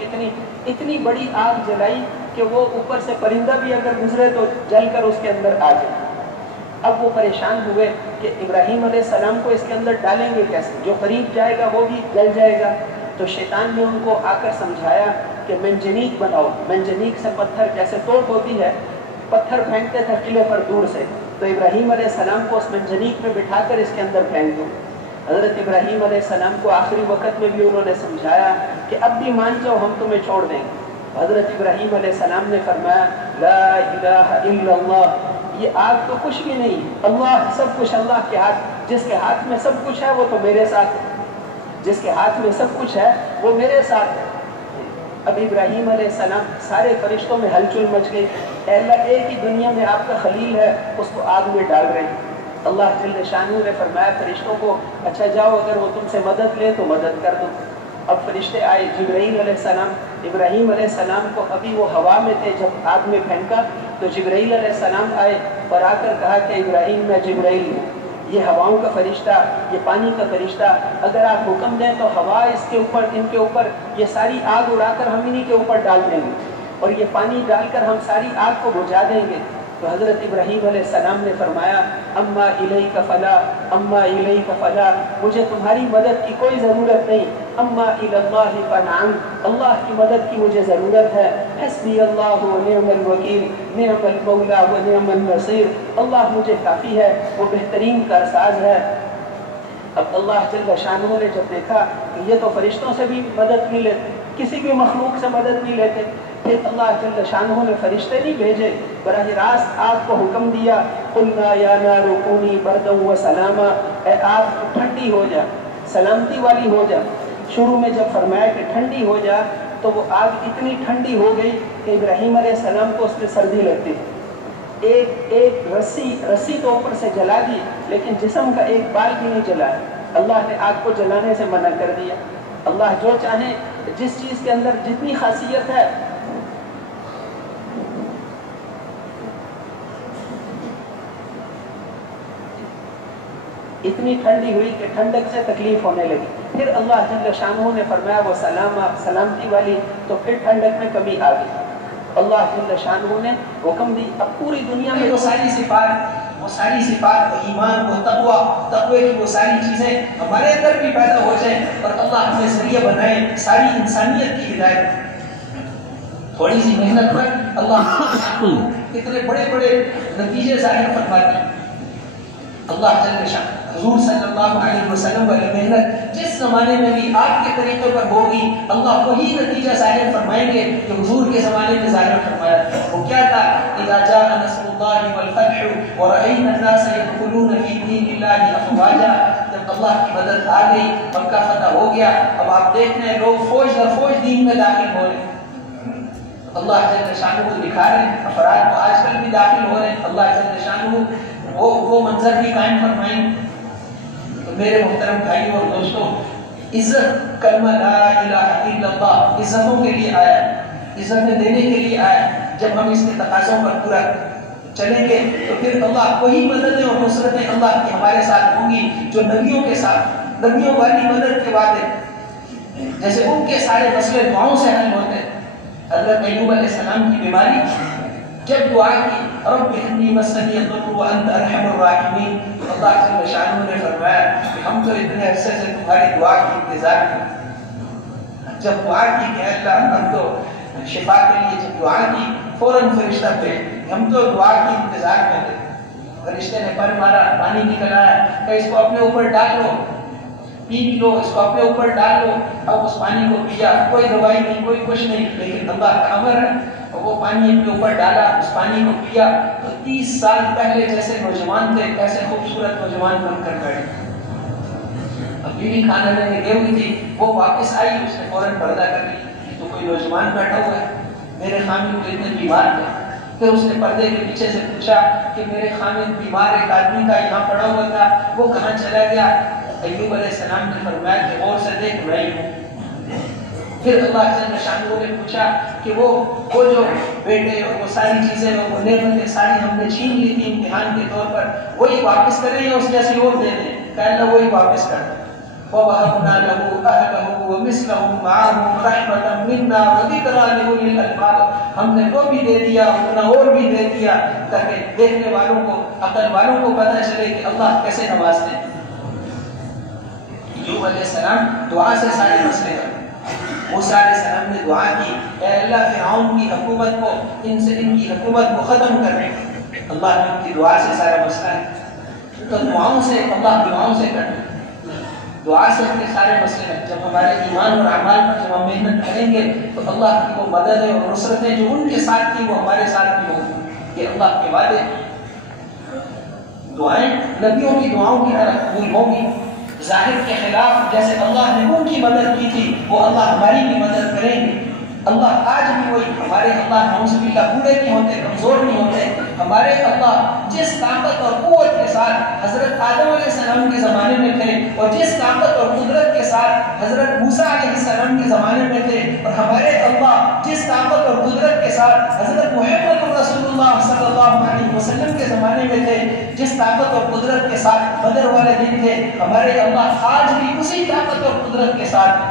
کتنی. اتنی بڑی آگ جلائی کہ وہ اوپر سے پرندہ بھی اگر گزرے تو جل کر اس کے اندر آ جائے. اب وہ پریشان ہوئے کہ ابراہیم علیہ السلام کو اس کے اندر ڈالیں گے کیسے، جو قریب جائے گا وہ بھی جل جائے گا. تو شیطان نے ان کو آ کر سمجھایا کہ منجنیق بناؤ. منجنیق سے پتھر، جیسے توپ ہوتی ہے، پتھر پھینکتے تھے قلعے پر دور سے، تو ابراہیم علیہ السلام کو اس منجنیق میں بٹھا کر اس کے اندر پھینک دو. حضرت ابراہیم علیہ السلام کو آخری وقت میں بھی انہوں نے سمجھایا کہ اب بھی مان جاؤ، ہم تمہیں چھوڑ دیں گے. حضرت ابراہیم علیہ السلام نے فرمایا لا الہ الا اللہ، یہ آگ تو کچھ بھی نہیں، اللہ سب کچھ، اللہ کے ہاتھ، جس کے ہاتھ میں سب کچھ ہے وہ تو میرے ساتھ ہے، جس کے ہاتھ میں سب کچھ ہے وہ میرے ساتھ ہے. اب ابراہیم علیہ السلام، سارے فرشتوں میں ہلچل مچ گئی. اے اللہ، ایک ہی دنیا میں آپ کا خلیل ہے، اس کو آگ میں ڈال رہے ہیں. اللہ جل شانہ نے فرمایا فرشتوں کو، اچھا جاؤ، اگر وہ تم سے مدد لے تو مدد کر دو. اب فرشتے آئے، جبرائیل علیہ السلام. ابراہیم علیہ السلام کو ابھی وہ ہوا میں تھے جب آگ میں پھینکا، تو جبرائیل علیہ السلام آئے اور آ کر کہا کہ ابراہیم، میں جبرائیل ہوں، یہ ہواؤں کا فرشتہ، یہ پانی کا فرشتہ، اگر آپ حکم دیں تو ہوا اس کے اوپر، ان کے اوپر یہ ساری آگ اڑا کر ہم انہی کے اوپر ڈال دیں گے، اور یہ پانی ڈال کر ہم ساری آگ کو بجھا دیں گے. تو حضرت ابراہیم علیہ السلام نے فرمایا اما الیک فلا، اما الیک فلا، مجھے تمہاری مدد کی کوئی ضرورت نہیں. اما الی اللہ فنعم، اللہ کی مدد کی مجھے ضرورت ہے. حسبی اللہ و نعم الوکیل، نعم المولا و نعم النصیر، اللہ مجھے کافی ہے، وہ بہترین کارساز ہے. اب اللہ جل شانہ نے جب دیکھا کہ یہ تو فرشتوں سے بھی مدد نہیں لیتے، کسی بھی مخلوق سے مدد نہیں لیتے، پھر اللہ جل شانہ نے فرشتے نہیں بھیجے، براہ راست آگ کو حکم دیا، قلنا یا نار کونی بردا و سلاما، اے آگ تو ٹھنڈی ہو جا، سلامتی والی ہو جا. شروع میں جب فرمایا کہ ٹھنڈی ہو جا تو وہ آگ اتنی ٹھنڈی ہو گئی کہ ابراہیم علیہ السلام کو اس میں سردی لگتی تھی. ایک رسی تو اوپر سے جلا دی لیکن جسم کا ایک بال بھی نہیں جلا. اللہ نے آگ کو جلانے سے منع کر دیا. اللہ جو چاہے، جس چیز کے اندر جتنی خاصیت ہے، اتنی ٹھنڈی ہوئی کہ ٹھنڈک سے تکلیف ہونے لگی. پھر اللہ جل شانہ نے فرمایا وہ سلامتی والی، تو پھر ٹھنڈک میں کمی آ گئی. اللہ جل شانہ نے حکم دی. اب پوری دنیا میں وہ ساری صفات، وہ ایمان، وہ تقوی کی وہ ساری چیزیں ہمارے اندر بھی پیدا ہو جائیں اور اللہ ہمیں ذریعہ بنائے ساری انسانیت کی ہدایت. تھوڑی سی محنت پر اللہ کتنے بڑے بڑے نتیجے ظاہر فرماتے ہیں. اللہ جل شانہ، حضور صلی اللہ علیہ وسلم والی محنت جس زمانے میں بھی آپ کے طریقے پر ہوگی، اللہ وہی نتیجہ ظاہر فرمائیں گے جو حضور کے زمانے میں ظاہر فرمایا. وہ کیا تھا؟ اذا جاء نصر اللہ والفتح ورأينا الناس يدخلون في دين الله افواجا. جب اللہ کی مدد آ گئی، مکہ فتح ہو گیا، اب آپ دیکھ رہے ہیں لوگ فوج در فوج دین میں داخل ہو رہے ہیں. اللہ جل شانہ کو دکھا رہے ہیں، افراد کو آج کل بھی داخل ہو رہے ہیں. اللہ جل شانہ وہ منظر بھی قائم فرمائیں. تو میرے محترم بھائیوں اور دوستوں، عزت کلمہ لا الہ الا اللہ عزتوں کے لیے آیا، عزتیں دینے کے لیے آیا. جب ہم اس کے تقاضوں پر پورا چلیں گے تو پھر اللہ وہی مددیں اور نصرتیں اللہ کی ہمارے ساتھ ہوں گی جو نبیوں کے ساتھ، نبیوں والی مدد کے وعدے جیسے ان کے سارے مسئلے دعاؤں سے حل ہوتے. حضرت ایوب علیہ السلام کی بیماری، جب دعا کی رب انی مسنی الضر وانت ارحم الراحمین، اللہ جل شانہ نے فرمایا کہ ہم تو اتنے عرصے سے تمہاری دعا کی انتظار میں. جب دعا کی کہ اللہ ہم تو شفا کے لیے جب دعا کی فوراً فرشتہ بھیج، ہم تو دعا کی انتظار میں تھے. فرشتے نے پر مارا، پانی نکل آیا کہ اس کو اپنے اوپر ڈال لو، پی لو، اس کو اپنے اوپر ڈال لو. اب اس پانی کو پیا، کوئی دوائی نہیں، کوئی کچھ نہیں، لیکن اللہ کا امر ہے. وہ پانی اپنے اوپر ڈالا، اس پانی کو پیا تو 30 سال پہلے جیسے نوجوان تھے ایسے خوبصورت نوجوان بن کر بیٹھے. اب بیوی کھانا لینے گئی ہوئی تھی، وہ واپس آئی، اس نے فوراً پردہ کر لی تو کوئی نوجوان بیٹھا ہوا ہے. میرے خامد کو اتنے بیمار تھے. پھر اس نے پردے کے پیچھے سے پوچھا کہ میرے خامد بیمار ایک آدمی کا یہاں پڑا ہوا تھا، وہ کہاں چلا گیا؟ ایوب علیہ السلام نے فرمایا کہ غور سے دیکھ رہی ہوں. پھر اللہ جل شانہ نے پوچھا کہ وہ جو بیٹے اور وہ ساری چیزیں اور وہ نعمتیں ساری ہم نے چھین لی تھی امتحان کے طور پر, وہی واپس کریں یا اس جیسی اور دے دیں؟ کہ اللہ وہی واپس کر دیں. وَوَهَبْنَا لَهُ أَهْلَهُ وَمِثْلَهُمْ مَعَهُمْ رَحْمَةً مِنَّا وَذِكْرَىٰ لِأُولِي الْأَلْبَابِ. ہم نے وہ بھی دے دیا, اتنا اور بھی دے دیا, تاکہ دیکھنے والوں کو, عقل والوں کو پتہ چلے کہ اللہ کیسے نوازتے ہیں. ایوب علیہ السلام دعا سے سارے مسئلے حل. موسیٰ علیہ السلام نے دعا کی, اے اللہ فرعون کی حکومت کو, ان کی حکومت کو ختم کر دے. اللہ نے ان کی دعا سے سارا مسئلہ ہے. تو دعاؤں سے, اللہ دعاؤں سے کرنا, دعا سے اپنے سارے مسئلے ہیں. جب ہمارے ایمان اور اعمال پر جب ہم محنت کریں گے تو اللہ کی وہ مدد اور نصرتیں جو ان کے ساتھ تھی وہ ہمارے ساتھ بھی ہوگی. یہ اللہ کے وعدے. دعائیں نبیوں کی دعاؤں کی طرح قبول ہوں گی. ظاہر کے خلاف جیسے اللہ نے ان کی مدد کی تھی وہ اللہ ہماری بھی مدد کریں گے. اللہ آج بھی وہی, ہمارے اللہ نعوذ باللہ بوڑھے نہیں ہوتے, کمزور نہیں ہوتے. ہمارے اللہ جس طاقت اور قوت کے ساتھ حضرت آدم علیہ السلام کے زمانے میں تھے, اور جس طاقت اور قدرت کے ساتھ حضرت موسیٰ علیہ السلام کے زمانے میں تھے, اور ہمارے اللہ جس طاقت اور قدرت کے ساتھ حضرت محمد رسول اللہ صلی اللہ علیہ وسلم کے زمانے میں تھے, جس طاقت اور قدرت کے ساتھ بدر والے دن تھے, ہمارے اللہ آج بھی اسی طاقت اور قدرت کے ساتھ.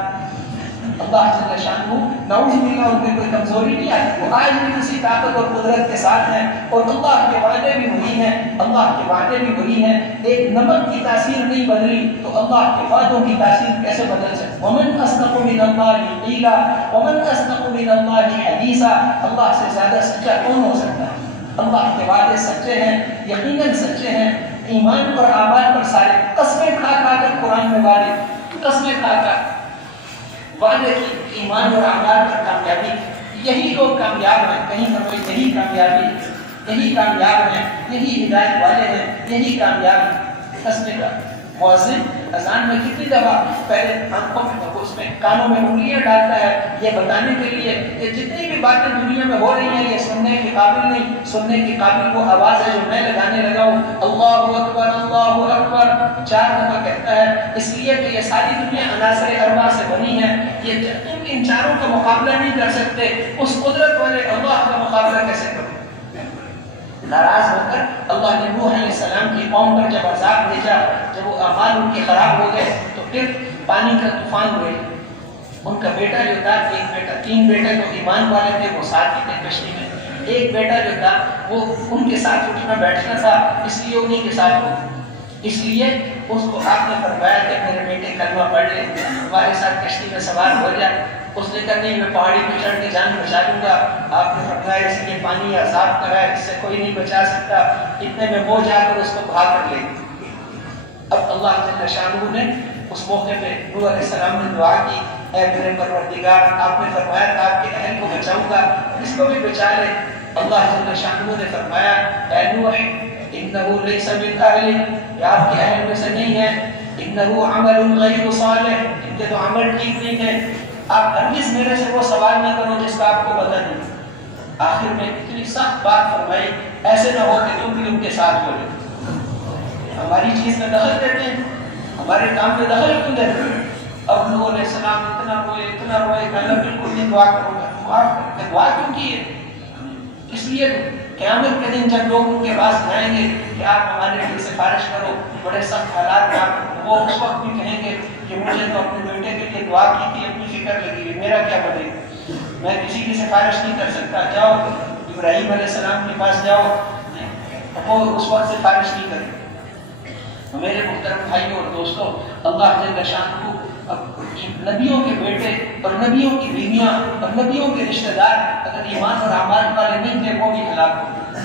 اللہ جل شانہ نعوذ باللہ ان میں کوئی کمزوری نہیں آئی, وہ آج بھی اسی طاقت اور قدرت کے ساتھ ہیں. اور اللہ کے وعدے بھی وہی ہیں, اللہ کے وعدے بھی وہی ہیں. ایک نمک کی تاثیر نہیں بدلی تو اللہ کے وعدوں کی تاثیر کیسے بدل سکتی؟ ومن اصدق من اللہ قیلا ومن اصدق من اللہ حدیثا. اللہ سے زیادہ سچا کون ہو سکتا ہے؟ اللہ کے وعدے سچے ہیں, یقیناً سچے ہیں. ایمان اور اعمال پر سارے قسمیں کھا کھا کر قرآن میں وعدے, قسمیں کھا کر وعدے کی, ایمان اور اعمال پر کامیابی. یہی لوگ کامیاب ہیں, کہیں پر کوئی یہی کامیابی, یہی کامیاب ہیں, یہی ہدایت والے ہیں, یہی کامیاب ہیں. قسمیں کا مؤذن اذان میں کتنی دفعہ پہلے آنکھوں میں, اس میں کانوں میں انگلیاں ڈالتا ہے یہ بتانے کے لیے کہ جتنی بھی باتیں دنیا میں ہو رہی ہیں یہ سننے کے قابل نہیں. سننے کے قابل وہ آواز ہے جو میں لگانے لگا ہوں. اللہ اکبر اللہ اکبر 4 دفعہ کہتا ہے, اس لیے کہ یہ ساری دنیا عناصر اربع سے بنی ہے. یہ تم ان چاروں کا مقابلہ نہیں کر سکتے, اس قدرت والے اللہ کا مقابلہ کیسے کرو؟ ناراض ہو کر اللہ نے نوح علیہ السلام کی قوم پر جب عذاب بھیجا, جب وہ اعمال ان کے خراب ہو گئے تو پھر پانی کا طوفان ہوئے. ان کا بیٹا جو تھا, ایک بیٹا, 3 بیٹے جو ایمان والے تھے وہ ساتھ ہی تھے کشتی میں. ایک بیٹا جو تھا وہ ان کے ساتھ اٹھنا بیٹھنا تھا, اس لیے انہیں کے ساتھ ہو. اس لیے اس کو آپ نے فرمایا کہ میرے بیٹے کلمہ پڑھ لے, ہمارے ساتھ کشتی میں سوار ہو جائے. اس نے کہا نہیں, میں پہاڑی پہ چڑھ کے جان بچا لوں گا. آپ نے فرمایا اس لیے پانی عذاب کا ہے, اس سے کوئی نہیں بچا سکتا. اتنے میں وہ جا کر اس کو بھا کر لے. اب اللہ جل شانہ نے اس موقع پہ نوح علیہ السلام نے دعا کی, اے میرے پروردگار, آپ نے فرمایا تھا آپ کے اہل کو بچاؤں گا, اس کو بھی بچا لے. اللہ جل شانہ نے فرمایا, اے نوح انہو لیس من اہلک, یہ آپ کے اہل میں سے نہیں ہے. انہو عمل غیر صالح, ان کے تو عمل ٹھیک نہیں ہے. آپ ہرگز میرے سے وہ سوال نہ کرو جس کا آپ کو پتہ نہیں. آخر میں اتنی سخت بات فرمائی, ایسے نہ ہو کہ تم بھی ان کے ساتھ ہو جائے. ہماری چیز میں دخل دیتے ہیں, ہمارے کام میں دخل کیوں دیتے ہیں؟ اب نوح علیہ السلام اتنا روئے کہ اللہ بالکل نہیں دعا کروں گا. معاف کر, دعا کیوں کی ہے؟ اس لیے قیامت کے دن جب لوگ ان کے پاس جائیں گے کہ آپ ہمارے لیے سفارش کرو, بڑے سخت حالات میں, وہ اس وقت بھی کہیں گے کہ مجھے تو اپنے بیٹے کے لیے دعا کی تھی, اپنی فکر لگی ہوئی, میرا کیا بنے, میں کسی کی سفارش نہیں کر سکتا. جاؤ ابراہیم علیہ السلام کے پاس جاؤ, وہ اس وقت سفارش نہیں کرے. میرے محترم بھائیوں اور دوستوں, اللہ جل شانہ نبیوں کے بیٹے اور نبیوں کی بیویاں اور نبیوں کے رشتہ دار اگر ایمان اور اعمال والے نہیں تھے وہ بھی ہلاک ہو گئے.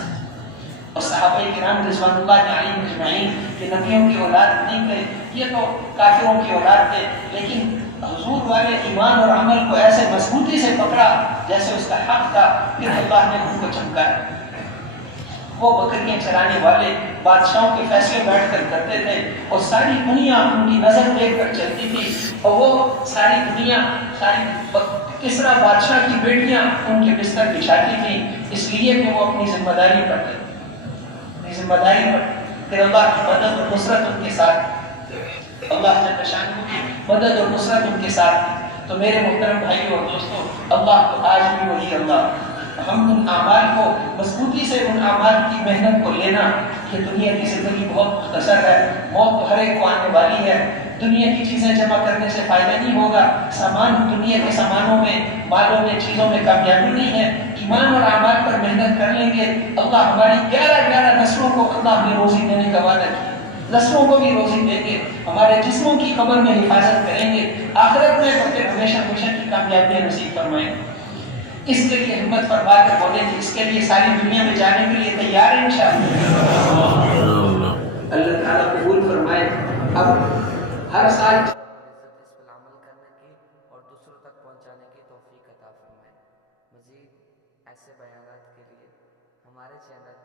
اور صحابہ کرام رضوان اللہ علیہم اجمعین کہ نبیوں کی اولاد نہیں تھے, یہ تو کافروں کی اولاد تھے, لیکن حضور والے ایمان اور عمل کو ایسے مضبوطی سے پکڑا جیسے اس کا حق تھا. پھر اللہ نے ان کو چمکایا. وہ بکریاں چرانے والے بادشاہوں کے فیصلے بیٹھ کر کرتے تھے, اور ساری دنیا ان کی نظر دیکھ کر چلتی تھی. اور وہ ساری دنیا, ساری کسرا بادشاہ کی بیٹیاں ان کے بستر بچھاتی تھیں, اس لیے کہ وہ اپنی ذمہ داری پر تھے, اپنی ذمہ داری پر. پھر اللہ کی مدد اور نصرت ان کے ساتھ. اللہ جل شانہ کی مدد اور نصرت ان کے ساتھ تھی۔ تو میرے محترم بھائیوں اور دوستوں، اللہ تو آج بھی وہی اللہ، ہم ان اعمال کو مضبوطی سے، ان اعمال کی محنت کو لینا۔ یہ دنیا کی زندگی بہت مختصر ہے، موت تو ہر ایک کو آنے والی ہے۔ دنیا کی چیزیں جمع کرنے سے فائدہ نہیں ہوگا، سامان دنیا کے سامانوں میں، مالوں میں، چیزوں میں کامیابی نہیں ہے۔ ایمان اور اعمال پر محنت کر لیں گے، اللہ ہماری 11 نسلوں کو اللہ ہمیں روزی دینے کا وعدہ کیا، نسلوں کو بھی روزی دیں گے، ہمارے جسموں کی قبر میں حفاظت کریں گے، آخرت میں پھر ہمیشہ ہمیشہ کی کامیابیاں نصیب فرمائیں گے۔ اس کے لیے ہمت فرما کر بولے تھے، اس کے لیے ساری دنیا میں جانے کے لیے تیار ہیں انشاءاللہ۔ اللہ تعالیٰ قبول فرمائے۔ اب ہر سال اس پر عمل کرنے کی اور دوسروں تک پہنچانے کی توفیق عطا فرمائے۔ مزید ایسے بیانات کے لیے ہمارے چینل